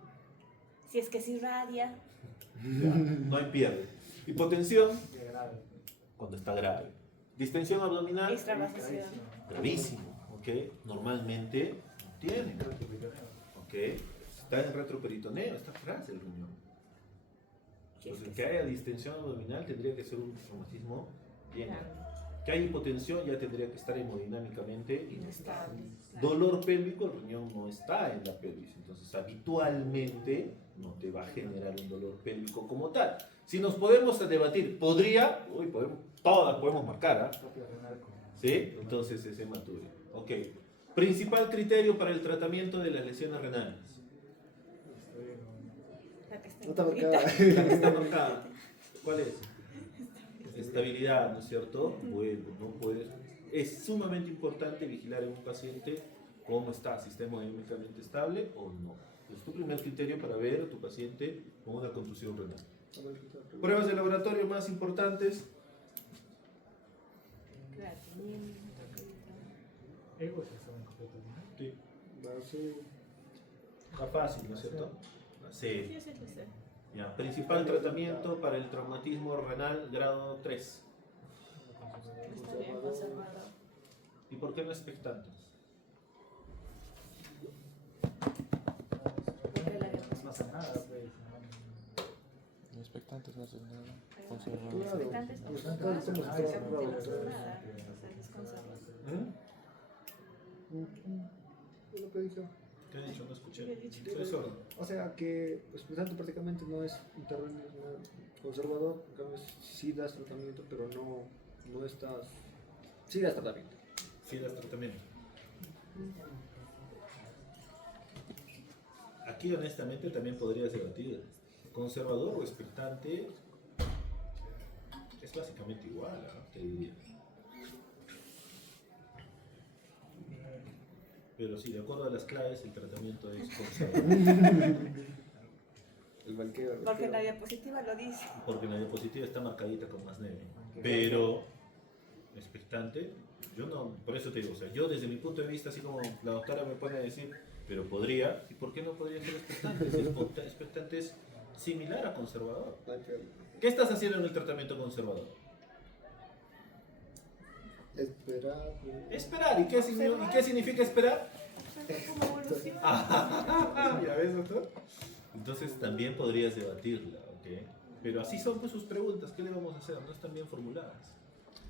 si es que se irradia, Ya, no hay pierde. Hipotensión, Qué grave. cuando está grave. Distensión abdominal, extravasación. gravísimo, ¿ok? Normalmente no tiene, ¿ok? Está en retroperitoneo, está atrás del riñón. Entonces, que haya distensión abdominal tendría que ser un traumatismo bien grave. Que haya hipotensión ya tendría que estar hemodinámicamente inestable. Dolor pélvico, el riñón no está en la pelvis, entonces habitualmente no te va a generar un dolor pélvico como tal. Si nos podemos debatir, podría, todas podemos marcar, ¿ah? ¿Sí? Entonces es hematuria. Ok. Principal criterio para el tratamiento de las lesiones renales. La que está No está ahorita. marcada. La que está marcada. ¿Cuál es? Estabilidad, ¿no es cierto? Bueno, no puedes. Es sumamente importante vigilar en un paciente cómo está, si está hemodinámicamente estable o no. Es tu primer criterio para ver a tu paciente con una contusión renal. Pruebas de laboratorio más importantes. Ego se saben completo, ¿no? Sí. Base. Está fácil, ¿no es cierto? Sí. Sí, sí, sí. Ya. Principal tratamiento para el traumatismo renal grado 3. Está bien conservado. ¿Y por qué no expectantes? Porque la No hace nada, pues. No expectantes, no hacen nada. Claro. Conservador. expectantes no Los son expectantes nada, somos prácticamente todos no son bravos. nada. O sea, es conservado. Es lo que dije. ¿Qué he dicho? No escuché. ¿Qué he dicho? Soy sordo. O sea que expectante prácticamente no es un terreno conservador, en cambio sí das tratamiento, pero no estás. Sí das tratamiento. Sí, das tratamiento. Aquí honestamente también podrías debatir. Conservador o expectante es básicamente igual, ¿ah? Te diría. Pero sí, de acuerdo a las claves, el tratamiento es conservador. El banqueo. Porque en la diapositiva lo dice. Porque la diapositiva está marcadita con más negro. Pero expectante, yo no, por eso te digo, o sea, yo desde mi punto de vista, así como la doctora me puede decir, pero podría, ¿y por qué no podría ser expectante? Si expectante es similar a conservador. ¿Qué estás haciendo en el tratamiento conservador? Esperar. Esperar. ¿Y qué significa esperar? Observa cómo evoluciona. ¿Ya ves, doctor? Entonces también podrías debatirla, ¿ok? Pero así son pues sus preguntas, ¿qué le vamos a hacer? No están bien formuladas.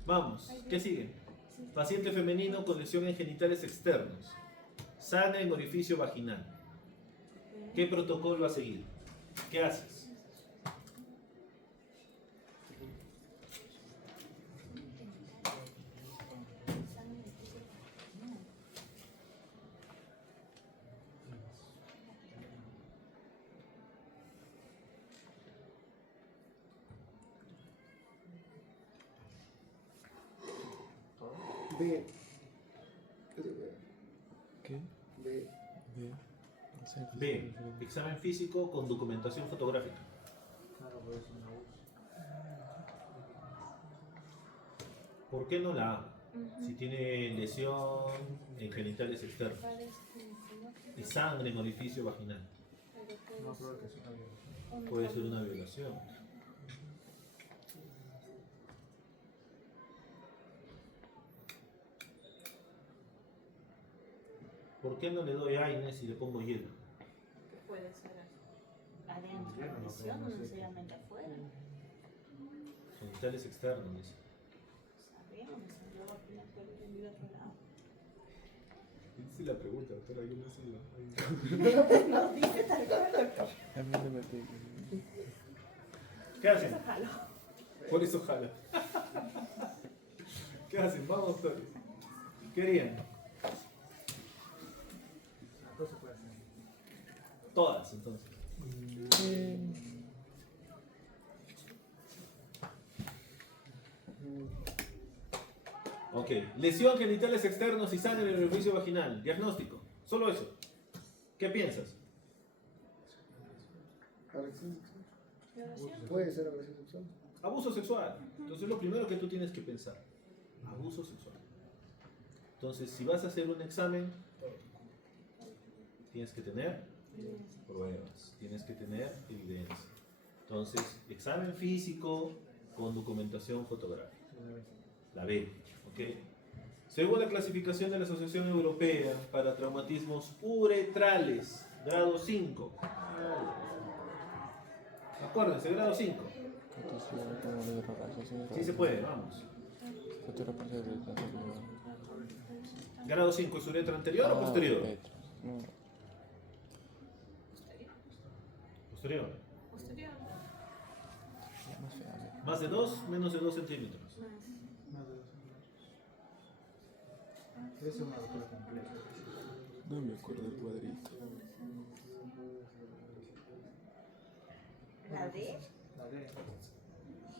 Vamos, ¿qué sigue? Paciente femenino con lesión en genitales externos. Sana en orificio vaginal. ¿Qué protocolo a seguir? ¿Qué haces? B. ¿Qué? B. B. No sé, B. Examen físico con documentación fotográfica. Claro, por eso una U. ¿Por qué no la A? Si tiene lesión en genitales externos y sangre en orificio vaginal, No creo que es una violación. puede ser una violación. ¿Por qué no le doy AINES y le pongo hielo? Puede ser adentro, Yo no lesión, creo, no no sé. necesariamente afuera. Genitales externos, dice. Sabemos, luego al final puede venir de otro lado. Sí la pregunta, doctora, yo no sé. No dice tal cual, doctor. A mí no me pega. ¿Qué hacen? Eso jalo. Por eso jala. ¿Qué hacen? Vamos, doctores. ¿Qué harían? Las dos se puede hacer. Todas, entonces. Ok, lesión genitales externos y sangre en el orificio vaginal. Diagnóstico. Solo eso. ¿Qué piensas? Agresión sexual. Violación. Puede ser agresión sexual. Abuso sexual. Entonces lo primero que tú tienes que pensar. Abuso sexual. Entonces si vas a hacer un examen, tienes que tener pruebas. Tienes que tener evidencia. Entonces, examen físico con documentación fotográfica. La B. ¿Ok? Según la clasificación de la Asociación Europea para Traumatismos Uretrales, grado 5. Acuérdense, grado 5. Sí se puede, vamos. Grado 5, ¿es uretra anterior o posterior? No, Posterior. Posterior. más fea. Más de 2, menos de 2 centímetros. Es una doctora completa. No me acuerdo del cuadrito. ¿La D? La D.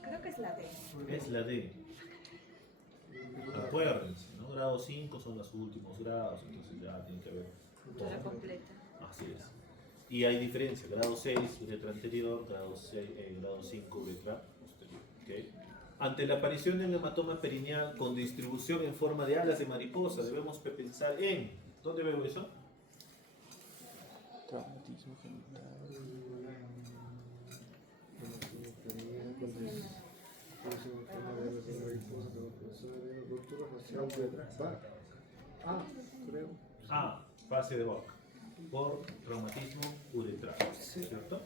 Creo que es la D. Es la D. Acuérdense, ¿no? Grado 5 son los últimos grados, entonces ya tiene que haber Toda completa. Así es. Y hay diferencia, grado 6, uretra anterior, grado 5, uretra posterior. ¿Okay? Ante la aparición de un hematoma perineal con distribución en forma de alas de mariposa, debemos pensar en... ¿Dónde veo eso? Traumatismo genital. Ah, creo. A, fase de Bach, por traumatismo uretral, ¿cierto?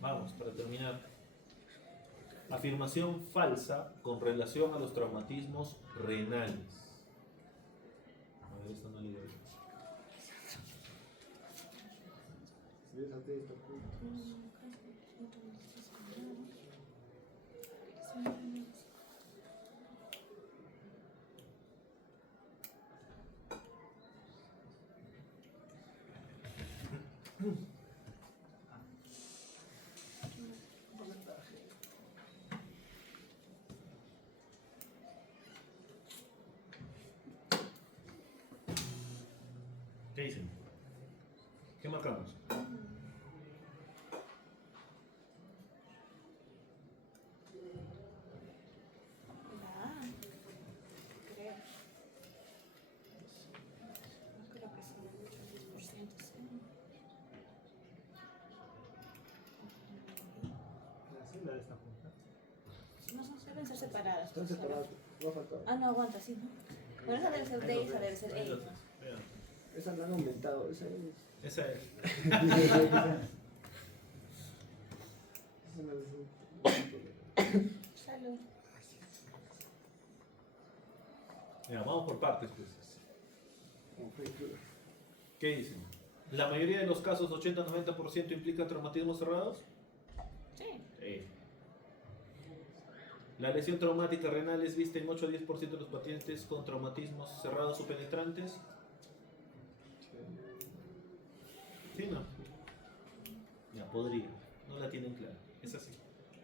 Vamos, para terminar. Afirmación falsa con relación a los traumatismos renales. A ver, esta no le digo. ¿Qué dicen? ¿Qué marcamos? La A. Creo. No creo que sea mucho, 10%. Sí. La C y la D están juntas. No son, deben ser separadas. Están separados. Va a faltar. Ah, no, aguanta, sí, ¿no? Bueno, esa debe ser D y esa debe ser Ahí E. lo tienes, vean. Esa la han aumentado. Esa es. Esa es. Salud. Mira, vamos por partes, pues. ¿Qué dicen? ¿La mayoría de los casos, 80-90%, implican traumatismos cerrados? Sí. Sí. ¿La lesión traumática renal es vista en 8 a 10% de los pacientes con traumatismos cerrados o penetrantes? Sí, no. Ya, podría. No la tienen clara. Es así.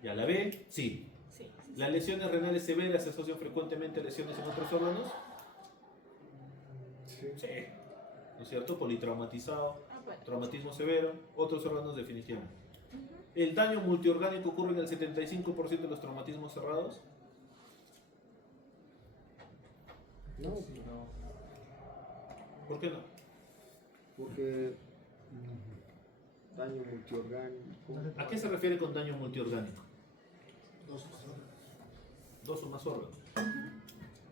Ya, la B, sí. Sí. ¿Las lesiones renales severas se asocian frecuentemente a lesiones en otros órganos? Sí. Sí. ¿No es cierto? Politraumatizado, Ah, bueno. traumatismo severo, otros órganos definitivamente. ¿El daño multiorgánico ocurre en el 75% de los traumatismos cerrados? No, No. ¿Por qué no? porque daño multiorgánico. ¿A qué se refiere con daño multiorgánico? Dos o más órganos.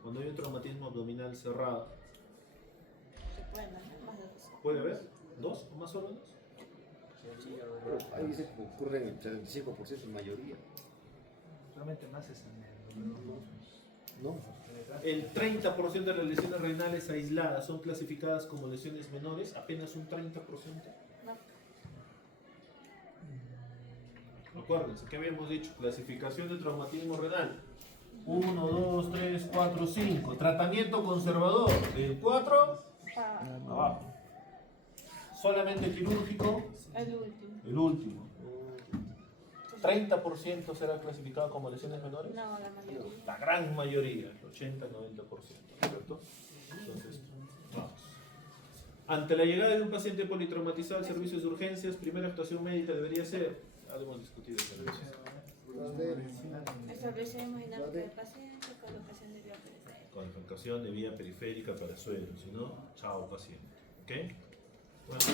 Cuando hay un traumatismo abdominal cerrado, Se pueden dañar más de dos. ¿puede haber dos o más órganos? Ahí dice que ocurre en el 75% en mayoría. Solamente más es en el número No. El 30% de las lesiones renales aisladas son clasificadas como lesiones menores, apenas un 30%. No. Acuérdense, ¿qué habíamos dicho? Clasificación de traumatismo renal. 1, 2, 3, 4, 5. Tratamiento conservador. Del 4 Ah, abajo. Solamente quirúrgico, el último. el último. Entonces 30% será clasificado como lesiones menores. No, la mayoría. La gran mayoría, el 80-90%, ¿cierto? Entonces, vamos. Ante la llegada de un paciente politraumatizado al servicio de urgencias, primera actuación médica debería ser, ya lo hemos discutido esta vez. Establecemos dinámica del paciente, colocación de vía periférica. Colocación de vía periférica para suelo, si no, chao paciente. ¿Ok? Bueno,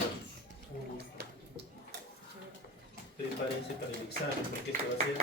prepárense para el examen, porque esto va a ser